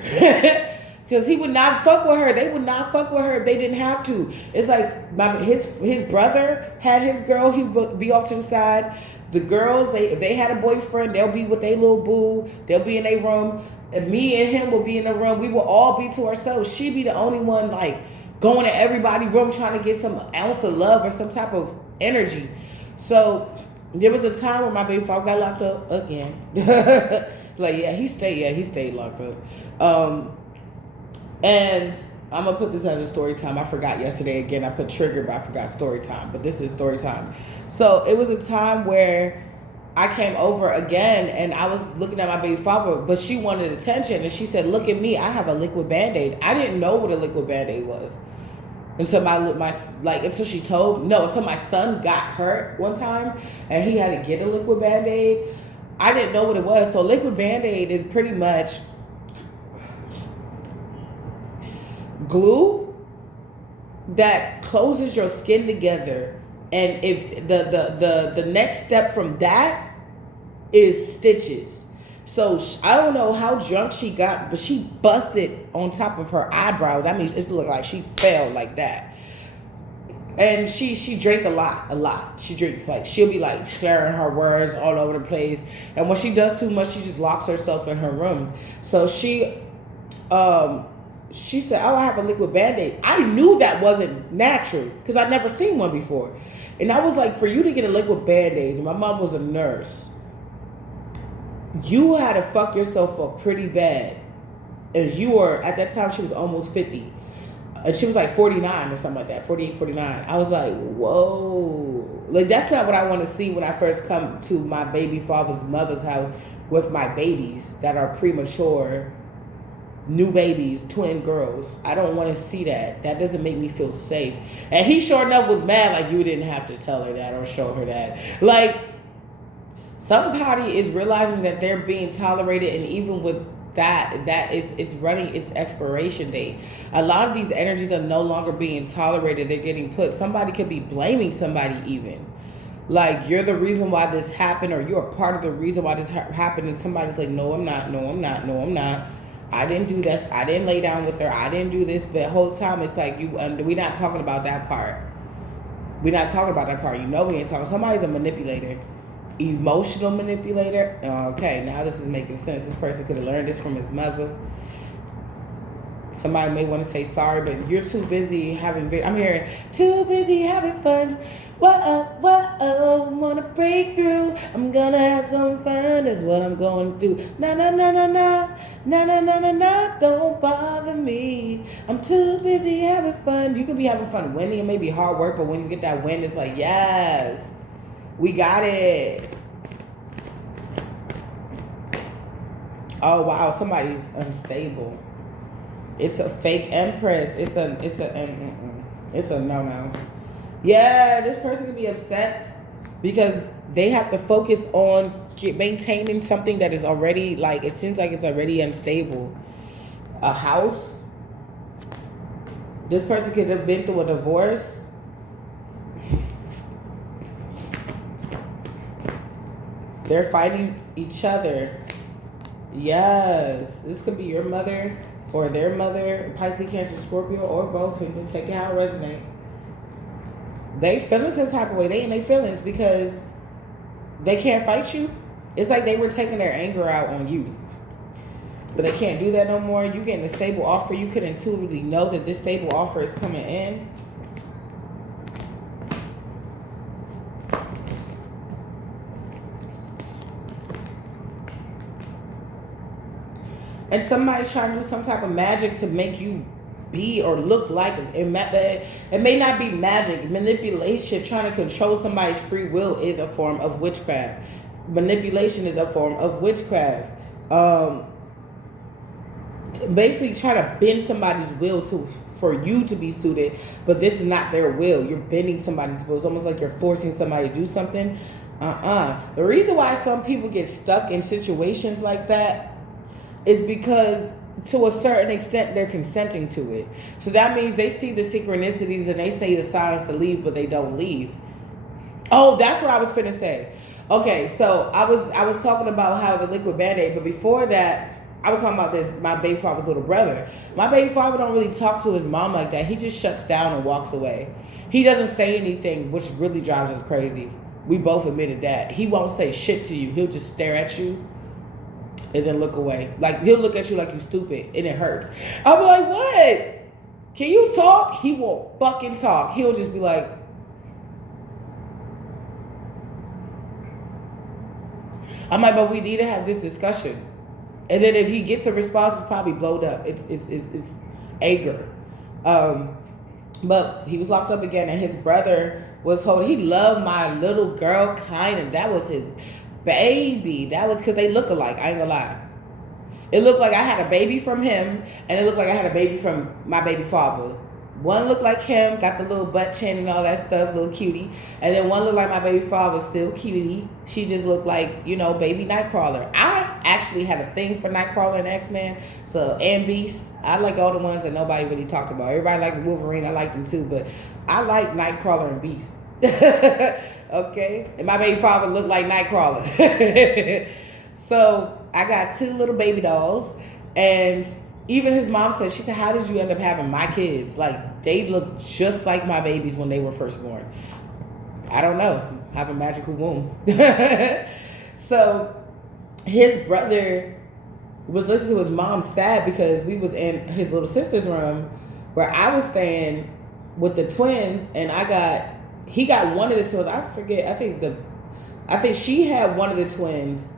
Because he would not fuck with her. They would not fuck with her if they didn't have to. It's like his brother had his girl. He would be off to the side. The girls, if they had a boyfriend, they'll be with their little boo. They'll be in their room. And me and him will be in the room. We will all be to ourselves. She'd be the only one like going to everybody's room trying to get some ounce of love or some type of energy. So there was a time when my baby father got locked up again. Like, he stayed locked up. And I'm gonna put this as a story time. I forgot yesterday again. I put trigger, but I forgot story time. But this is story time. So it was a time where I came over again and I was looking at my baby father, but she wanted attention. And she said, look at me, I have a liquid Band-Aid. I didn't know what a liquid Band-Aid was until until my son got hurt one time and he had to get a liquid Band-Aid. I didn't know what it was. So liquid Band-Aid is pretty much glue that closes your skin together. And if the next step from that is stitches. So I don't know how drunk she got, but she busted on top of her eyebrow. That means it looked like she fell like that. And she drank a lot. She drinks, like, she'll be like slurring her words all over the place. And when she does too much, she just locks herself in her room. So she said, oh, I have a liquid Band-Aid. I knew that wasn't natural because I'd never seen one before. And I was like, for you to get a liquid Band-Aid, my mom was a nurse, you had to fuck yourself up pretty bad. And you were, at that time, she was almost 50. And she was like 49 or something like that, 48, 49. I was like, whoa. Like, that's not what I want to see when I first come to my baby father's mother's house with my babies that are premature, new babies, twin girls. I don't want to see that. That doesn't make me feel safe. And he sure enough was mad, like, you didn't have to tell her that or show her that. Like, somebody is realizing that they're being tolerated, and even with it's running its expiration date. A lot of these energies are no longer being tolerated. They're getting put. Somebody could be blaming somebody even. Like, you're the reason why this happened, or you're a part of the reason why this happened, and somebody's like, no, I'm not. I didn't do this. I didn't lay down with her. I didn't do this. But the whole time it's like, we're not talking about that part. We're not talking about that part. You know we ain't talking. Somebody's a manipulator. Emotional manipulator. Okay, now this is making sense. This person could have learned this from his mother. Somebody may want to say sorry, but you're too busy having... I'm hearing, too busy having fun. Whoa, wanna break through. I'm gonna have some fun, is what I'm going to do. Nah, don't bother me. I'm too busy having fun. You could be having fun winning. It may be hard work, but when you get that win, it's like, yes, we got it. Oh, wow, somebody's unstable. It's a fake empress. It's a no. Yeah, this person could be upset because they have to focus on maintaining something that is already, like, it seems like it's already unstable. A house. This person could have been through a divorce. They're fighting each other. Yes, this could be your mother or their mother, Pisces, Cancer, Scorpio, or both. You can take it how it resonates. They feeling some type of way. They in their feelings because they can't fight you. It's like they were taking their anger out on you. But they can't do that no more. You getting a stable offer. You could intuitively know that this stable offer is coming in. And somebody's trying to do some type of magic to make you be or look like it. It may not be magic. Manipulation, trying to control somebody's free will, is a form of witchcraft. Manipulation is a form of witchcraft. Basically trying to bend somebody's will for you to be suited, but this is not their will. You're bending somebody's will. It's almost like you're forcing somebody to do something. The reason why some people get stuck in situations like that is because to a certain extent they're consenting to it. So that means they see the synchronicities and they say the signs to leave, but they don't leave. Oh, that's what I was finna say. Okay, so I was talking about how the liquid Band-Aid, but before that, I was talking about this, my baby father's little brother. My baby father don't really talk to his mom like that. He just shuts down and walks away. He doesn't say anything, which really drives us crazy. We both admitted that. He won't say shit to you. He'll just stare at you and then look away. Like, he'll look at you like you stupid and it hurts. I'm like, what? Can you talk? He won't fucking talk. He'll just be like, I'm like, but we need to have this discussion. And then if he gets a response, it's probably blowed up. It's anger. But he was locked up again, and his brother was holding. He loved my little girl, kind of. That was his baby. That was because they look alike. I ain't gonna lie. It looked like I had a baby from him, and it looked like I had a baby from my baby father. One looked like him, got the little butt chin and all that stuff, little cutie. And then one looked like my baby father, still cutie. She just looked like, you know, baby Nightcrawler. I actually had a thing for Nightcrawler and X-Men, and Beast. I like all the ones that nobody really talked about. Everybody liked Wolverine, I liked them too, but I like Nightcrawler and Beast. Okay? And my baby father looked like Nightcrawler. So I got 2 little baby dolls, and even his mom said, she said, how did you end up having my kids? Like, they look just like my babies when they were first born. I don't know. I have a magical womb. So his brother was listening to his mom sad because we was in his little sister's room where I was staying with the twins, and he got one of the twins. I forget. I think she had one of the twins,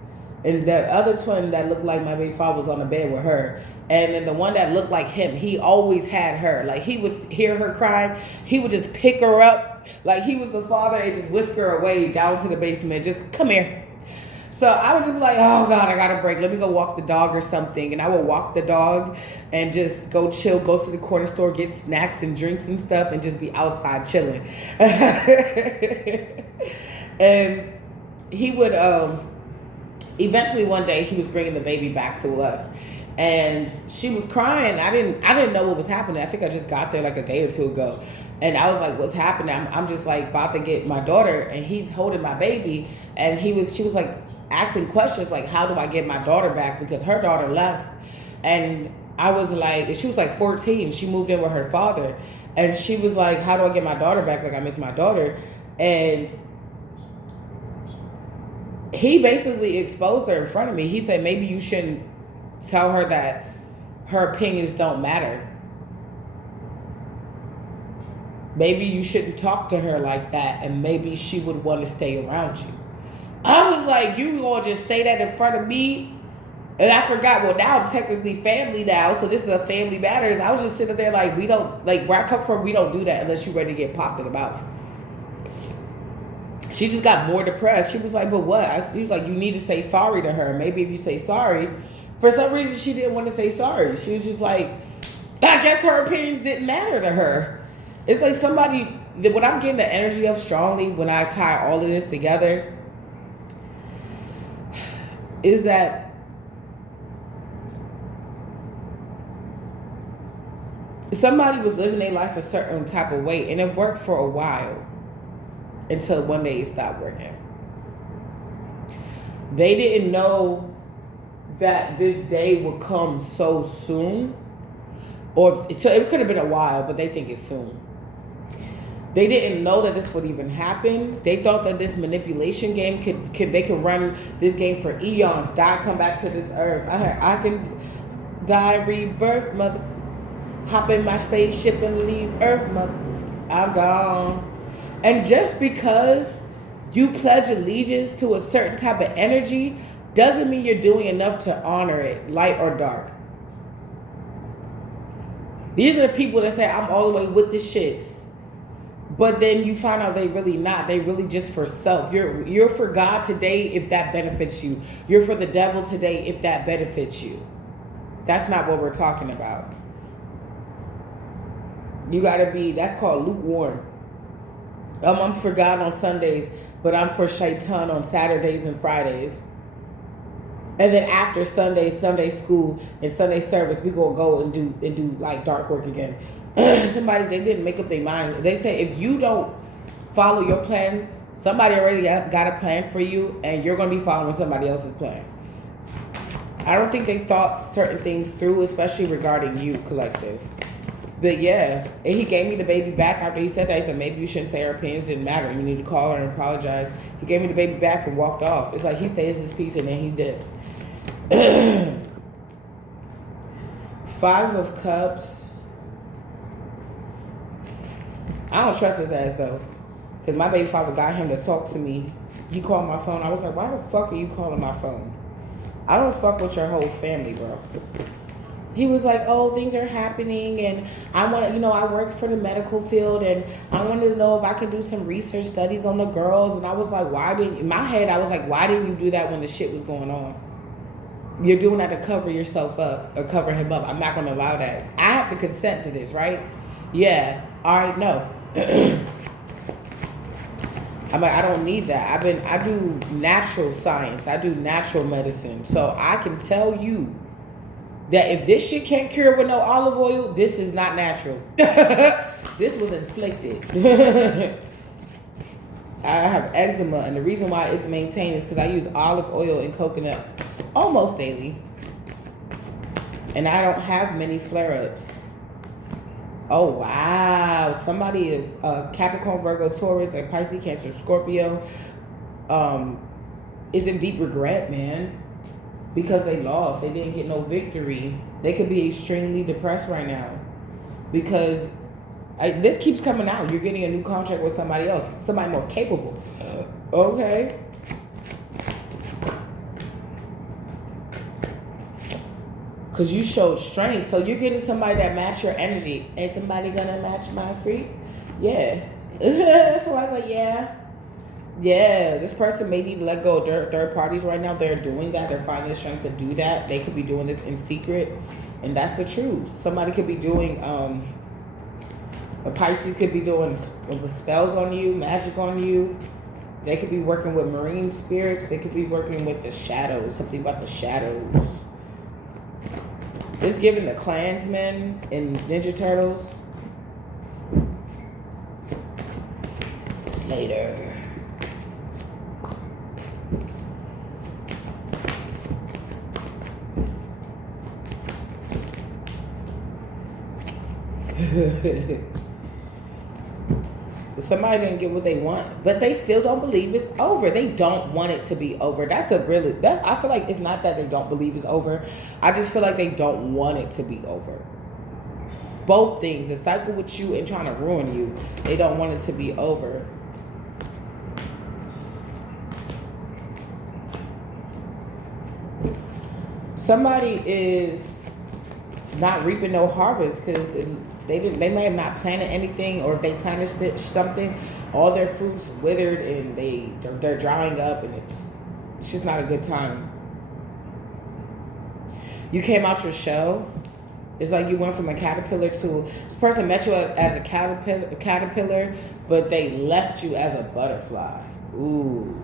and the other twin that looked like my baby father was on the bed with her. And then the one that looked like him, he always had her. Like, he would hear her crying, he would just pick her up like he was the father and just whisk her away down to the basement. Just come here. So I would just be like, oh God, I got a break. Let me go walk the dog or something. And I would walk the dog and just go chill, go to the corner store, get snacks and drinks and stuff, and just be outside chilling. And he would, eventually one day he was bringing the baby back to us. And she was crying. I didn't know what was happening. I think I just got there like a day or 2 ago. And I was like, what's happening? I'm just like about to get my daughter, and he's holding my baby. And she was like asking questions like, how do I get my daughter back? Because her daughter left. And I was like, she was like 14. She moved in with her father. And she was like, how do I get my daughter back? Like, I miss my daughter. And he basically exposed her in front of me. He said, maybe you shouldn't tell her that her opinions don't matter. Maybe you shouldn't talk to her like that, and maybe she would want to stay around you. I was like, you gonna just say that in front of me? And I forgot, well, now I'm technically family now, so this is a family matters. I was just sitting there like, we don't, like, where I come from, we don't do that unless you're ready to get popped in the mouth. She just got more depressed. She was like, but what? She was like, you need to say sorry to her. Maybe if you say sorry. For some reason, she didn't want to say sorry. She was just like, I guess her opinions didn't matter to her. It's like somebody, what I'm getting the energy of strongly when I tie all of this together is that somebody was living their life a certain type of way, and it worked for a while until one day it stopped working. They didn't know that this day would come so soon, or it could have been a while, but they think it's soon. They didn't know that this would even happen. They thought that this manipulation game they could run this game for eons, die, come back to this earth. I can die, rebirth, mother. Hop in my spaceship and leave Earth, mother. I'm gone. And just because you pledge allegiance to a certain type of energy doesn't mean you're doing enough to honor it, light or dark. These are the people that say, I'm all the way with the shits. But then you find out they really not. They really just for self. You're for God today if that benefits you. You're for the devil today if that benefits you. That's not what we're talking about. You gotta be, that's called lukewarm. I'm for God on Sundays, but I'm for Shaitan on Saturdays and Fridays. And then after Sunday school and Sunday service, we gonna go and do like dark work again. Somebody, they didn't make up their mind. They say if you don't follow your plan, somebody already got a plan for you, and you're gonna be following somebody else's plan. I don't think they thought certain things through, especially regarding you, collective. But yeah, and he gave me the baby back after he said that. He said, maybe you shouldn't say her opinions didn't matter. You need to call her and apologize. He gave me the baby back and walked off. It's like he says his piece and then he dips. 5 of Cups. I don't trust his ass though. Because my baby father got him to talk to me. He called my phone. I was like, why the fuck are you calling my phone? I don't fuck with your whole family, bro. He was like, oh, things are happening and I want to, you know, I work for the medical field and I wanted to know if I could do some research studies on the girls. And I was like, in my head, I was like, why didn't you do that when the shit was going on? You're doing that to cover yourself up or cover him up. I'm not going to allow that. I have to consent to this, right? Yeah. All right, no. I'm like, I don't need that. I do natural science. I do natural medicine. So I can tell you that if this shit can't cure with no olive oil, this is not natural. This was inflicted. I have eczema, and the reason why it's maintained is because I use olive oil and coconut almost daily. And I don't have many flare-ups. Oh, wow. Somebody, Capricorn, Virgo, Taurus, like Pisces, Cancer, Scorpio, is in deep regret, man. Because they lost. They didn't get no victory. They could be extremely depressed right now. Because this keeps coming out. You're getting a new contract with somebody else. Somebody more capable. Okay. Because you showed strength. So you're getting somebody that match your energy. Ain't somebody gonna match my freak? Yeah. So I was like, yeah. Yeah, this person may need to let go of third parties right now. They're doing that. They're finding the strength to do that. They could be doing this in secret. And that's the truth. Somebody could be doing, a Pisces could be doing spells on you, magic on you. They could be working with marine spirits. They could be working with the shadows, something about the shadows. It's giving the Klansmen and Ninja Turtles. Slater. Somebody didn't get what they want, but they still don't believe it's over. They don't want it to be over. I feel like it's not that they don't believe it's over. I just feel like they don't want it to be over. Both things, the cycle with you and trying to ruin you, they don't want it to be over. Somebody is not reaping no harvest because they may have not planted anything, or if they planted something, all their fruits withered and they're drying up, and it's just not a good time. You came out your shell. It's like you went from a caterpillar to, this person met you as a caterpillar, but they left you as a butterfly. Ooh.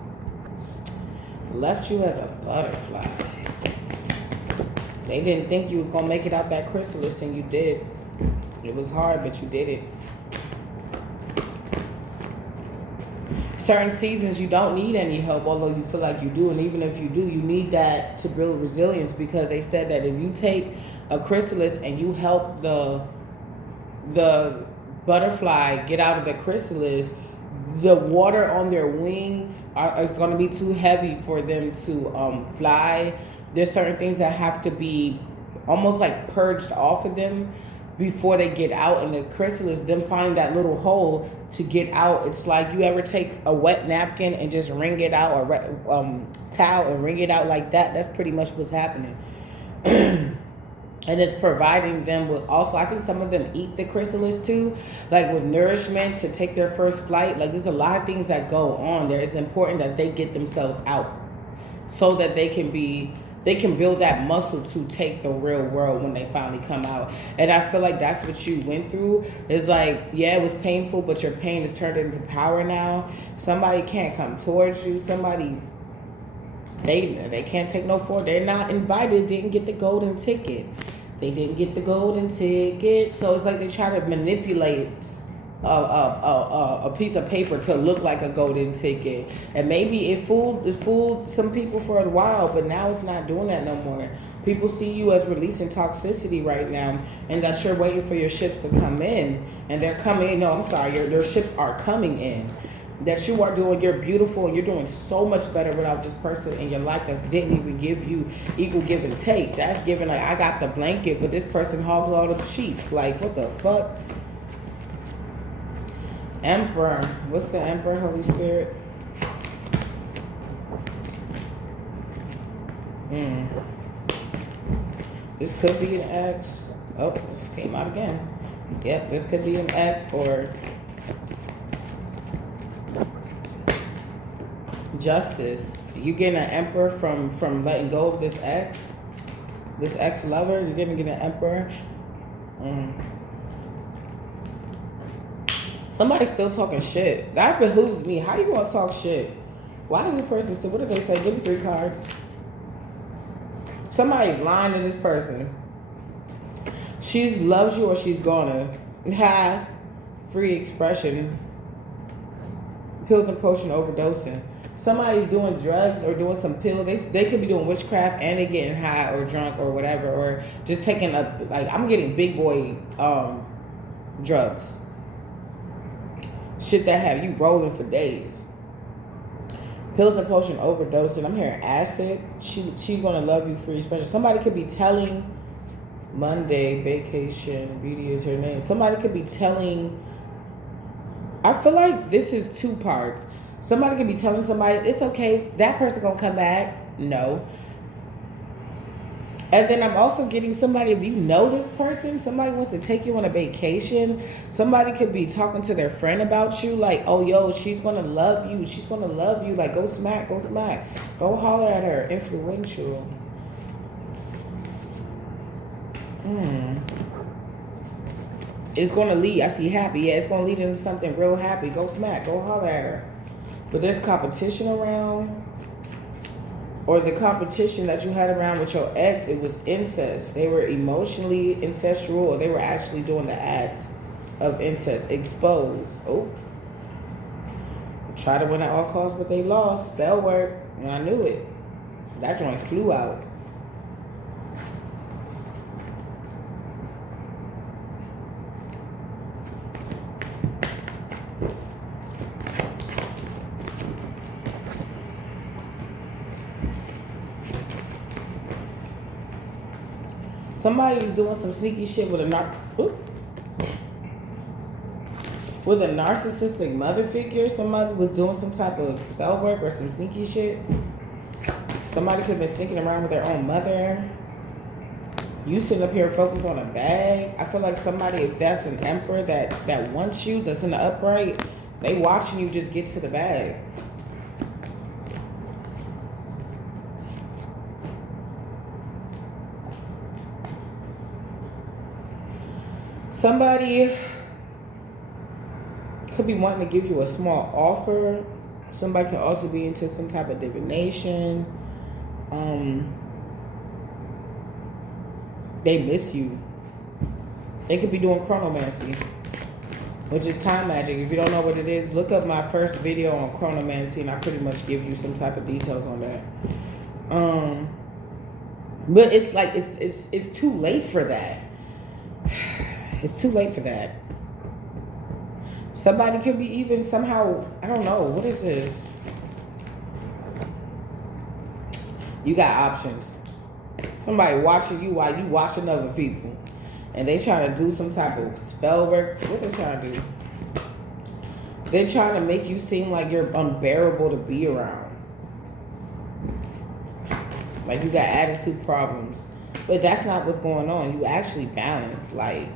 Left you as a butterfly. They didn't think you was going to make it out that chrysalis, and you did. It was hard, but you did it. Certain seasons, you don't need any help, although you feel like you do. And even if you do, you need that to build resilience, because they said that if you take a chrysalis and you help the butterfly get out of the chrysalis, the water on their wings is going to be too heavy for them to fly. There's certain things that have to be almost like purged off of them before they get out. And the chrysalis, them finding that little hole to get out, it's like you ever take a wet napkin and just wring it out, or towel and wring it out like that. That's pretty much what's happening. And it's providing them with, also, I think some of them eat the chrysalis too, like with nourishment to take their first flight. Like there's a lot of things that go on there. It's important that they get themselves out so that they can build that muscle to take the real world when they finally come out. And I feel like that's what you went through. It's like, yeah, it was painful, but your pain is turned into power now. Somebody can't come towards you. Somebody, they can't take no forward. They're not invited, didn't get the golden ticket. They didn't get the golden ticket. So it's like they try to manipulate a piece of paper to look like a golden ticket. And maybe it fooled some people for a while, but now it's not doing that no more. People see you as releasing toxicity right now, and that you're waiting for your ships to come in, and they're coming in. No, I'm sorry, your ships are coming in. That you are doing, you're beautiful, and you're doing so much better without this person in your life that didn't even give you equal give and take. That's giving, like, I got the blanket, but this person hogs all the sheets. Like, what the fuck? Emperor. What's the Emperor, Holy Spirit? This could be an ex. Oh, came out again. Yep, this could be an ex or justice. You getting an Emperor from letting go of this ex lover. You're gonna get an Emperor. Somebody's still talking shit. That behooves me. How you gonna talk shit? Why is this person still? What did they say? Give me 3 cards. Somebody's lying to this person. She loves you or she's gonna. Ha. Free expression. Pills and potion overdosing. Somebody's doing drugs or doing some pills. They could be doing witchcraft and they getting high or drunk or whatever, or just taking I'm getting big boy drugs. Shit that have you rolling for days. Pills and potion overdosing. I'm hearing acid. She's gonna love you free special. Somebody could be telling Monday vacation. Beauty is her name. Somebody could be telling. I feel like this is 2 parts. Somebody could be telling somebody it's okay. That person gonna come back. No. And then I'm also getting somebody, if you know this person, somebody wants to take you on a vacation. Somebody could be talking to their friend about you, like, oh, yo, she's going to love you. She's going to love you. Like, go smack, go smack. Go holler at her. Influential. It's going to lead, I see happy. Yeah, it's going to lead into something real happy. Go smack, go holler at her. But there's competition around. Or the competition that you had around with your ex, it was incest. They were emotionally incestual, or they were actually doing the acts of incest. Exposed. Oh. Try to win at all costs, but they lost. Spell work. And I knew it. That joint flew out. Somebody's doing some sneaky shit with a narcissistic mother figure. Somebody was doing some type of spell work or some sneaky shit. Somebody could have been sneaking around with their own mother. You sitting up here focused on a bag. I feel like somebody, if that's an Emperor that wants you, that's in the upright, they watching you just get to the bag. Somebody could be wanting to give you a small offer. Somebody could also be into some type of divination. They miss you. They could be doing chronomancy, which is time magic. If you don't know what it is, look up my first video on chronomancy, and I pretty much give you some type of details on that. But it's like it's too late for that. It's too late for that. Somebody could be even somehow, I don't know, what is this? You got options. Somebody watching you while you watching other people. And they trying to do some type of spell work. What they trying to do? They're trying to make you seem like you're unbearable to be around. Like you got attitude problems. But that's not what's going on. You actually balance. Like,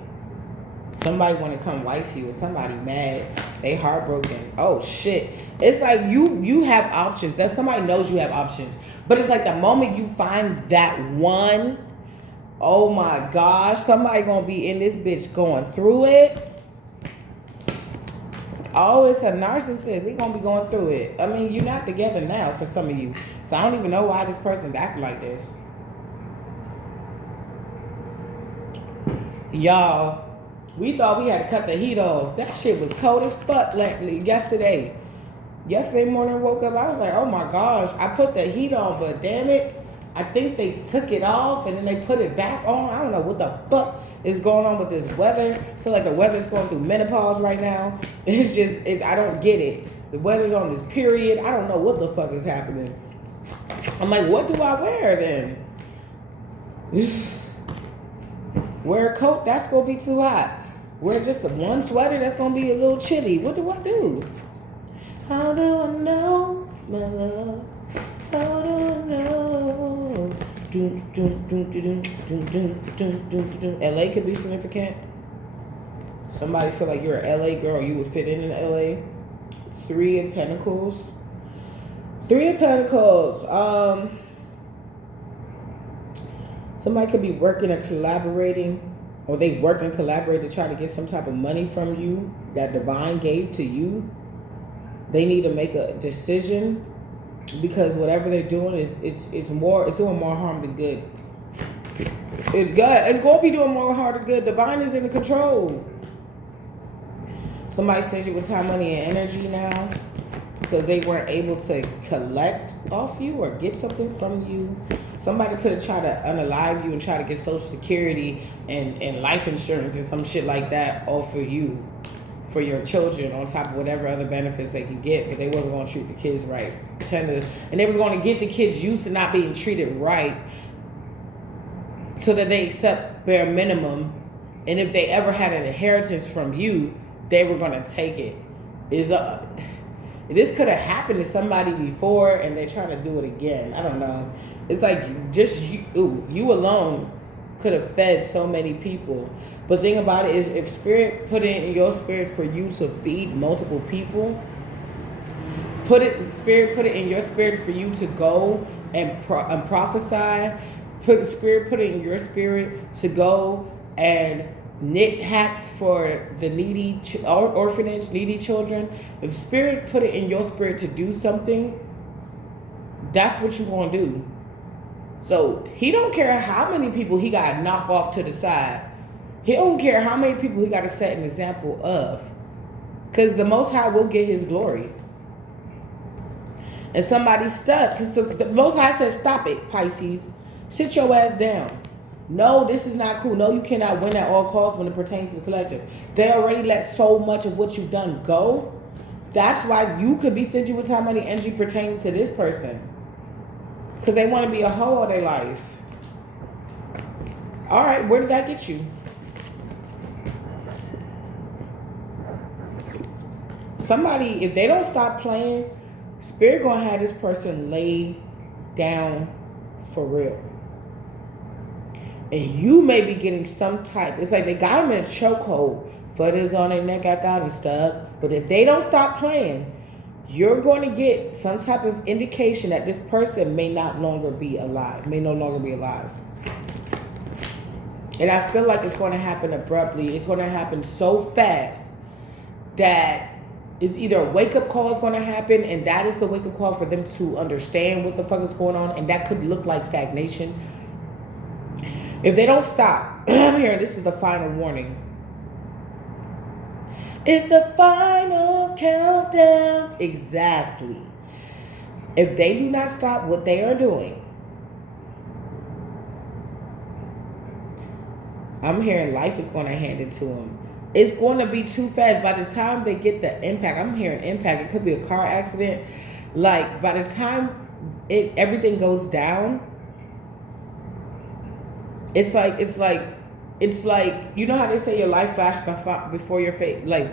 somebody want to come wife you, and somebody mad, they heartbroken. Oh shit! It's like you have options. That somebody knows you have options, but it's like the moment you find that one, oh my gosh, somebody gonna be in this bitch going through it. Oh, it's a narcissist. He gonna be going through it. I mean, you're not together now for some of you, so I don't even know why this person's acting like this. Y'all. We thought we had to cut the heat off. That shit was cold as fuck yesterday. Yesterday morning I woke up, I was like, oh my gosh, I put the heat on, but damn it, I think they took it off and then they put it back on. I don't know what the fuck is going on with this weather. I feel like the weather's going through menopause right now. I don't get it. The weather's on this period. I don't know what the fuck is happening. I'm like, what do I wear then? Wear a coat, that's gonna be too hot. Wear just one sweater, that's gonna be a little chilly. What do I do? How do I know, my love? How do I know? LA could be significant. Somebody feel like you're an LA girl, you would fit in LA. 3 of Pentacles. 3 of Pentacles. Somebody could be working or collaborating, or they work and collaborate to try to get some type of money from you that divine gave to you. They need to make a decision because whatever they're doing it's doing more harm than good. It's going to be doing more harm than good. Divine is in control. Somebody stingy with time, money, and energy now because they weren't able to collect off you or get something from you. Somebody could have tried to unalive you and try to get Social Security and life insurance and some shit like that off of you for your children on top of whatever other benefits they can get, but they wasn't going to treat the kids right. And they was going to get the kids used to not being treated right so that they accept bare minimum. And if they ever had an inheritance from you, they were going to take it. This could have happened to somebody before and they're trying to do it again. I don't know. It's like just you alone could have fed so many people. But the thing about it is, if Spirit put it in your spirit for you to feed multiple people, Spirit put it in your spirit for you to go and prophesy. Spirit put it in your spirit to go and knit hats for the needy orphanage, needy children. If Spirit put it in your spirit to do something, that's what you're going to do. So he don't care how many people he got to knock off to the side. He don't care how many people he got to set an example of. Because the Most High will get his glory. And somebody's stuck. Because the Most High says, stop it, Pisces. Sit your ass down. No, this is not cool. No, you cannot win at all costs when it pertains to the collective. They already let so much of what you've done go. That's why you could be stingy with time, money, energy pertaining to this person. Because they want to be a hoe all their life. All right, where did that get you? Somebody, if they don't stop playing, Spirit gonna have this person lay down for real. And you may be getting some type, it's like they got them in a chokehold. Foot is on their neck, I got them stuck. But if they don't stop playing, you're going to get some type of indication that this person may no longer be alive. And I feel like it's going to happen abruptly. It's going to happen so fast that it's either a wake-up call is going to happen, and that is the wake-up call for them to understand what the fuck is going on, and that could look like stagnation. If they don't stop, I'm hearing this is the final warning. It's the final countdown. Exactly. If they do not stop what they are doing, I'm hearing life is going to hand it to them. It's going to be too fast. By the time they get the impact, I'm hearing impact. It could be a car accident. Like, by the time everything goes down, it's like, you know how they say your life flashed before your face? Like,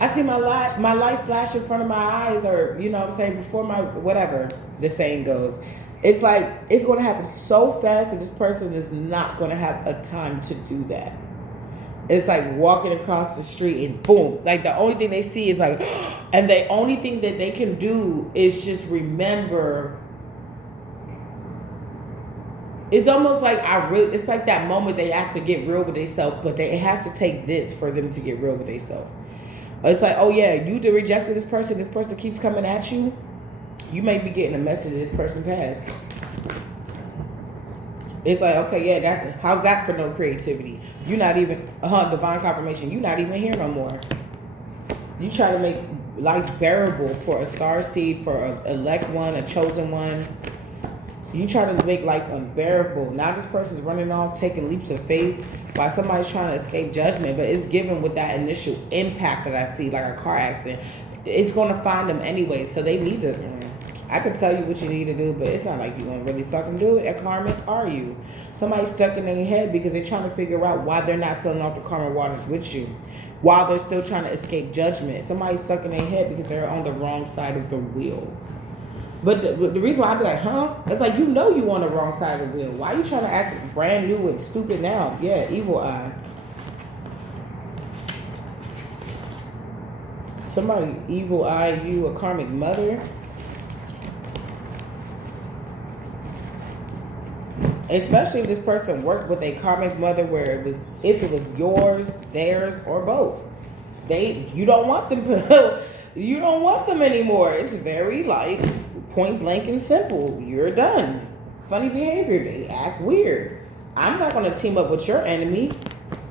I see my life flash in front of my eyes, or, you know what I'm saying, before my, whatever the saying goes. It's like, it's going to happen so fast that this person is not going to have a time to do that. It's like walking across the street and boom. Like, the only thing they see is like, and the only thing that they can do is just remember. It's almost like it's like that moment they have to get real with themselves, but it has to take this for them to get real with themselves. It's like, oh yeah, you rejected this person keeps coming at you. You may be getting a message this person passed. It's like, okay, yeah, how's that for no creativity? You're not even, divine confirmation, you're not even here no more. You try to make life bearable for a star seed, for an elect one, a chosen one. You try to make life unbearable. Now this person's running off, taking leaps of faith while somebody's trying to escape judgment, but it's given with that initial impact that I see, like a car accident. It's going to find them anyway, so they need to... I can tell you what you need to do, but it's not like you're going to really fucking do it. A karmic, are you? Somebody's stuck in their head because they're trying to figure out why they're not filling off the karma waters with you, while they're still trying to escape judgment. Somebody's stuck in their head because they're on the wrong side of the wheel. But the reason why I be like, it's like, you on the wrong side of the wheel. Why are you trying to act brand new and stupid now? Yeah, evil eye. Somebody evil eye you, a karmic mother. Especially if this person worked with a karmic mother where if it was yours, theirs, or both. You don't want them. You don't want them anymore. It's very like point blank and simple. You're done. Funny behavior. They act weird. I'm not going to team up with your enemy,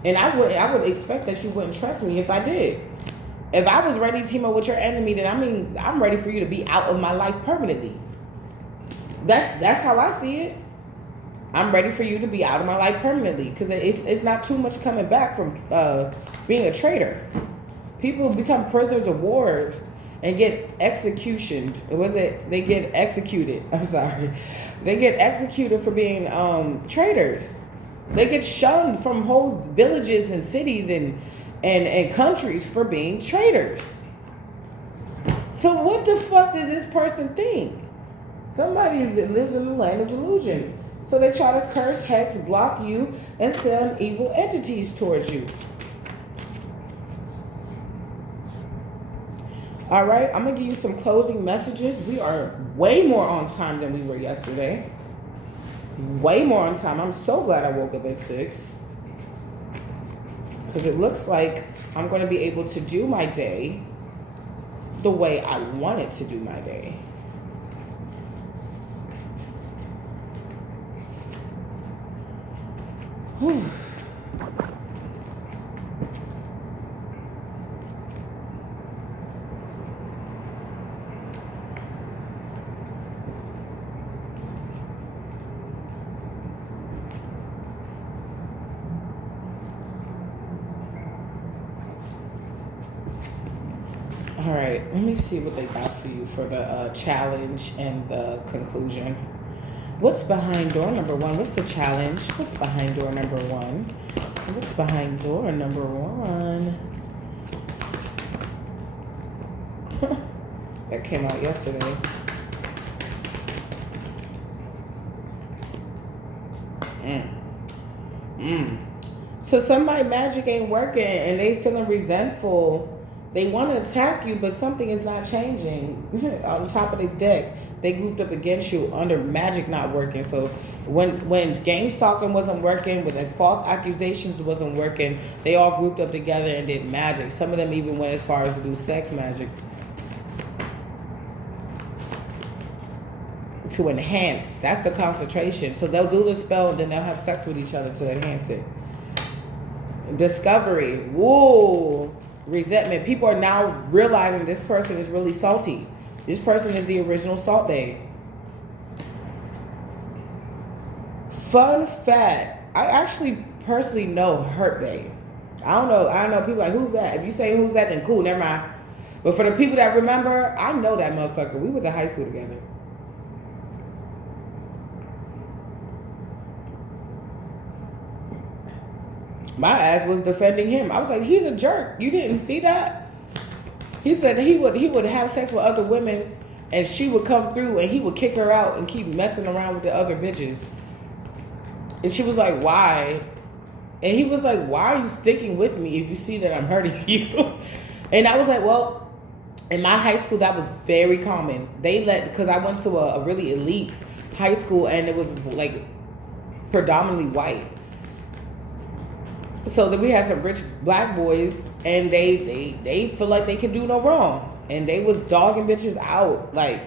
and I would expect that you wouldn't trust me if I did. If I was ready to team up with your enemy, then I mean I'm ready for you to be out of my life permanently. That's how I see it. I'm ready for you to be out of my life permanently, because it's not too much coming back from being a traitor. People become prisoners of war and get executioned. They get executed. I'm sorry. They get executed for being traitors. They get shunned from whole villages and cities and countries for being traitors. So what the fuck did this person think? Somebody that lives in the land of delusion. So they try to curse, hex, block you, and send evil entities towards you. All right, I'm going to give you some closing messages. We are way more on time than we were yesterday. Way more on time. I'm so glad I woke up at 6. Because it looks like I'm going to be able to do my day the way I wanted to do my day. Whew. All right, let me see what they got for you for the challenge and the conclusion. What's behind door number 1? What's the challenge? What's behind door number 1? What's behind door number 1? That came out yesterday. So somebody magic ain't working and they feeling resentful. They want to attack you, but something is not changing. On top of the deck, they grouped up against you under magic not working. So when gang stalking wasn't working, when the false accusations wasn't working, they all grouped up together and did magic. Some of them even went as far as to do sex magic. To enhance. That's the concentration. So they'll do the spell and then they'll have sex with each other to enhance it. Discovery. Whoa. Resentment. People are now realizing this person is really salty. This person is the original Salt Bae. Fun fact. I actually personally know Hurt Bae. I don't know. People like, who's that? If you say who's that, then cool, never mind. But for the people that remember, I know that motherfucker. We went to high school together. My ass was defending him. I was like, he's a jerk. You didn't see that? He said he would have sex with other women and she would come through and he would kick her out and keep messing around with the other bitches. And she was like, why? And he was like, why are you sticking with me if you see that I'm hurting you? And I was like, well, in my high school, that was very common. Because I went to a really elite high school and it was like predominantly white. So then we had some rich black boys and they feel like they can do no wrong. And they was dogging bitches out. Like,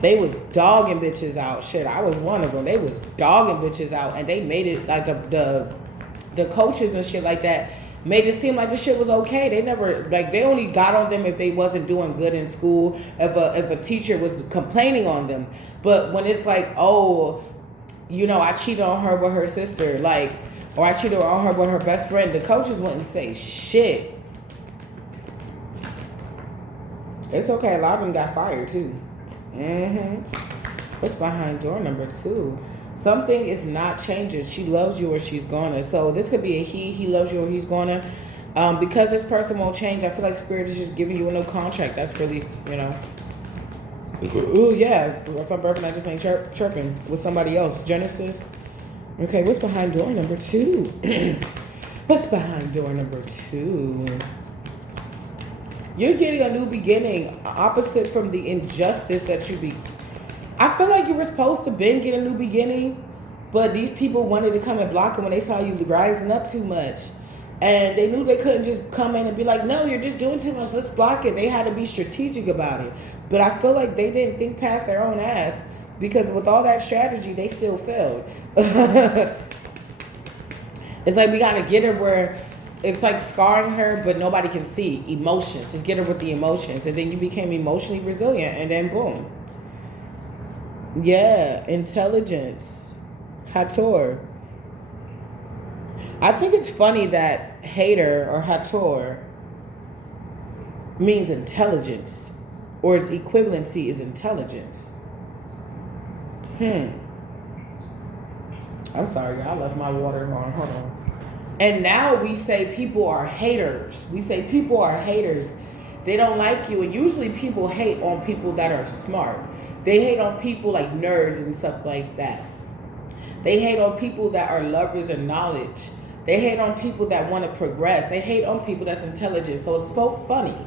They was dogging bitches out. Shit, I was one of them. They was dogging bitches out, and they made it like the coaches and shit like that made it seem like the shit was okay. They never, like, they only got on them if they wasn't doing good in school, if a teacher was complaining on them. But when it's like, oh, you know, I cheated on her with her sister, like, or I cheated on her with her best friend, the coaches wouldn't say shit. It's okay. A lot of them got fired too. What's behind door number 2? Something is not changing. She loves you or she's gonna. So this could be a he loves you or he's gonna. Because this person won't change, I feel like Spirit is just giving you a new contract. That's really, you know. Ooh, yeah. If I'm burping, I just ain't chirping with somebody else. Genesis. Okay, what's behind door number 2? What's behind door number 2? You're getting a new beginning, opposite from the injustice that you be. I feel like you were supposed to get a new beginning, but these people wanted to come and block it when they saw you rising up too much. And they knew they couldn't just come in and be like, no, you're just doing too much, let's block it. They had to be strategic about it. But I feel like they didn't think past their own ass, because with all that strategy, they still failed. It's like we got to get her where it's like scarring her, but nobody can see emotions. Just get her with the emotions. And then you became emotionally resilient, and then boom. Yeah, intelligence. Hathor. I think it's funny that hater or Hathor means intelligence, or its equivalency is intelligence. I'm sorry, I left my water on. Hold on. And now we say people are haters. We say people are haters. They don't like you. And usually people hate on people that are smart. They hate on people like nerds and stuff like that. They hate on people that are lovers of knowledge. They hate on people that want to progress. They hate on people that's intelligent. So it's so funny.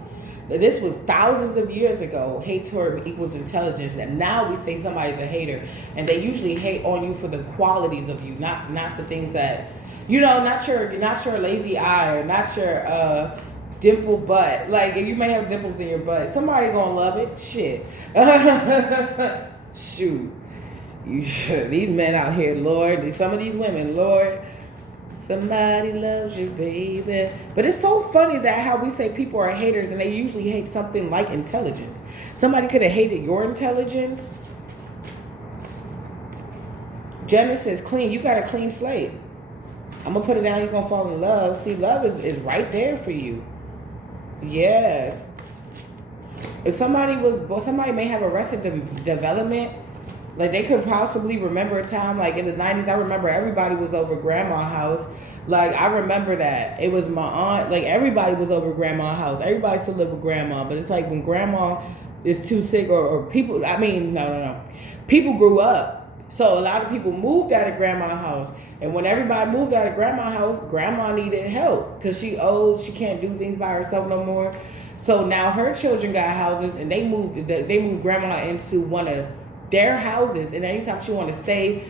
This was thousands of years ago. Hater equals intelligence. That now we say somebody's a hater. And they usually hate on you for the qualities of you, not the things that, you know, not your lazy eye, or not your dimple butt. Like, if you may have dimples in your butt, somebody gonna love it. Shit. Shoot. These men out here, Lord. Some of these women, Lord. Somebody loves you, baby. But it's so funny that how we say people are haters, and they usually hate something like intelligence. Somebody could have hated your intelligence. Genesis, clean. You got a clean slate. I'm going to put it down. You're going to fall in love. See, love is right there for you. Yeah. If somebody may have arrested development, like they could possibly remember a time like in the 90s. I remember everybody was over grandma's house. Like, I remember that. It was my aunt. Like, everybody was over grandma's house. Everybody still lived with grandma. But it's like when grandma is too sick, or people, I mean, no. People grew up. So a lot of people moved out of grandma's house. And when everybody moved out of grandma's house, grandma needed help because she old. She can't do things by herself no more. So now her children got houses, and they moved grandma into one of their houses. And anytime she want to stay,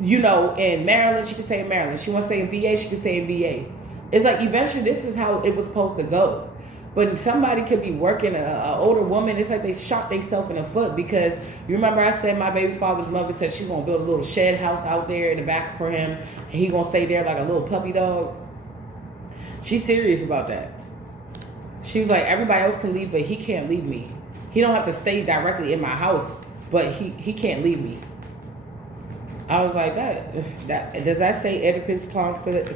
you know, in Maryland, she can stay in Maryland. She want to stay in VA, she can stay in VA. It's like eventually this is how it was supposed to go. But somebody could be working, an older woman, it's like they shot themselves in the foot, because you remember I said my baby father's mother said she's going to build a little shed house out there in the back for him, and he going to stay there like a little puppy dog. She's serious about that. She was like, everybody else can leave, but he can't leave me. He don't have to stay directly in my house, but he can't leave me. I was like, that does that say Oedipus complex?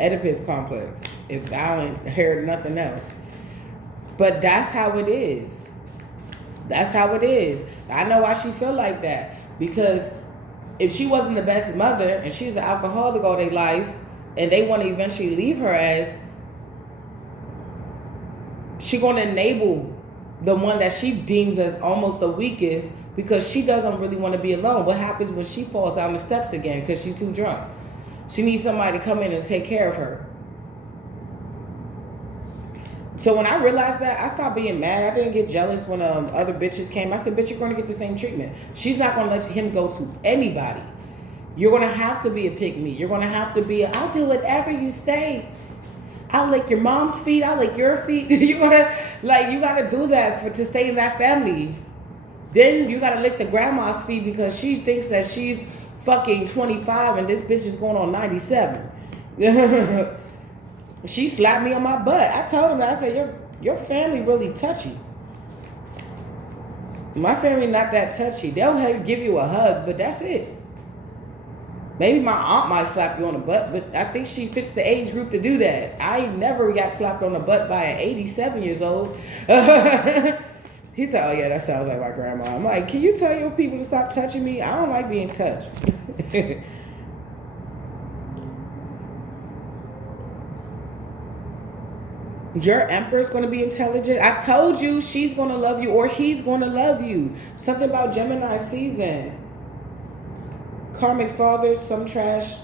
Oedipus complex. If I ain't heard nothing else. But that's how it is. That's how it is. I know why she feel like that. Because if she wasn't the best mother and she's an alcoholic all their life, and they want to eventually leave her as, she going to enable the one that she deems as almost the weakest, because she doesn't really want to be alone. What happens when she falls down the steps again because she's too drunk? She needs somebody to come in and take care of her. So when I realized that, I stopped being mad. I didn't get jealous when other bitches came. I said, bitch, you're going to get the same treatment. She's not going to let him go to anybody. You're going to have to be a pick-me. You're going to have to be I'll do whatever you say. I'll lick your mom's feet. I'll lick your feet. You're going to, like, you got to do that to stay in that family. Then you gotta lick the grandma's feet because she thinks that she's fucking 25 and this bitch is going on 97. She slapped me on my butt. I told him that. I said, your family really touchy. My family not that touchy. They'll give you a hug, but that's it. Maybe my aunt might slap you on the butt, but I think she fits the age group to do that. I never got slapped on the butt by an 87 years old. He said, oh yeah, that sounds like my grandma. I'm like, can you tell your people to stop touching me? I don't like being touched. Your emperor's going to be intelligent. I told you she's going to love you or he's going to love you. Something about Gemini season. Karmic fathers, some trash,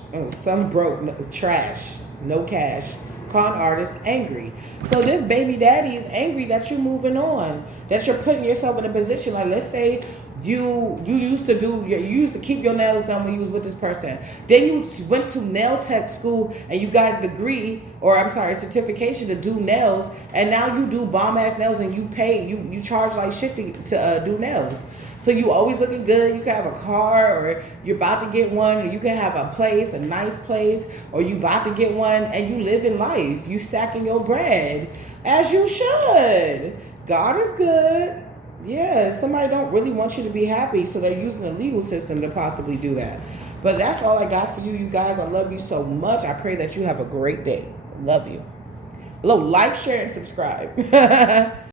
some broke, no, trash, no cash. Con artist, angry. So this baby daddy is angry that you're moving on, that you're putting yourself in a position. Like, let's say you used to keep your nails done when you was with this person. Then you went to nail tech school and you got a degree, or I'm sorry, certification to do nails, and now you do bomb ass nails and you charge like shit to do nails. So you always looking good. You can have a car, or you're about to get one, or you can have a place, a nice place, or you about to get one, and you live in life. You stacking your bread, as you should. God is good. Yeah, somebody don't really want you to be happy, so they're using the legal system to possibly do that. But that's all I got for you, you guys. I love you so much. I pray that you have a great day. Love you. Like, share, and subscribe.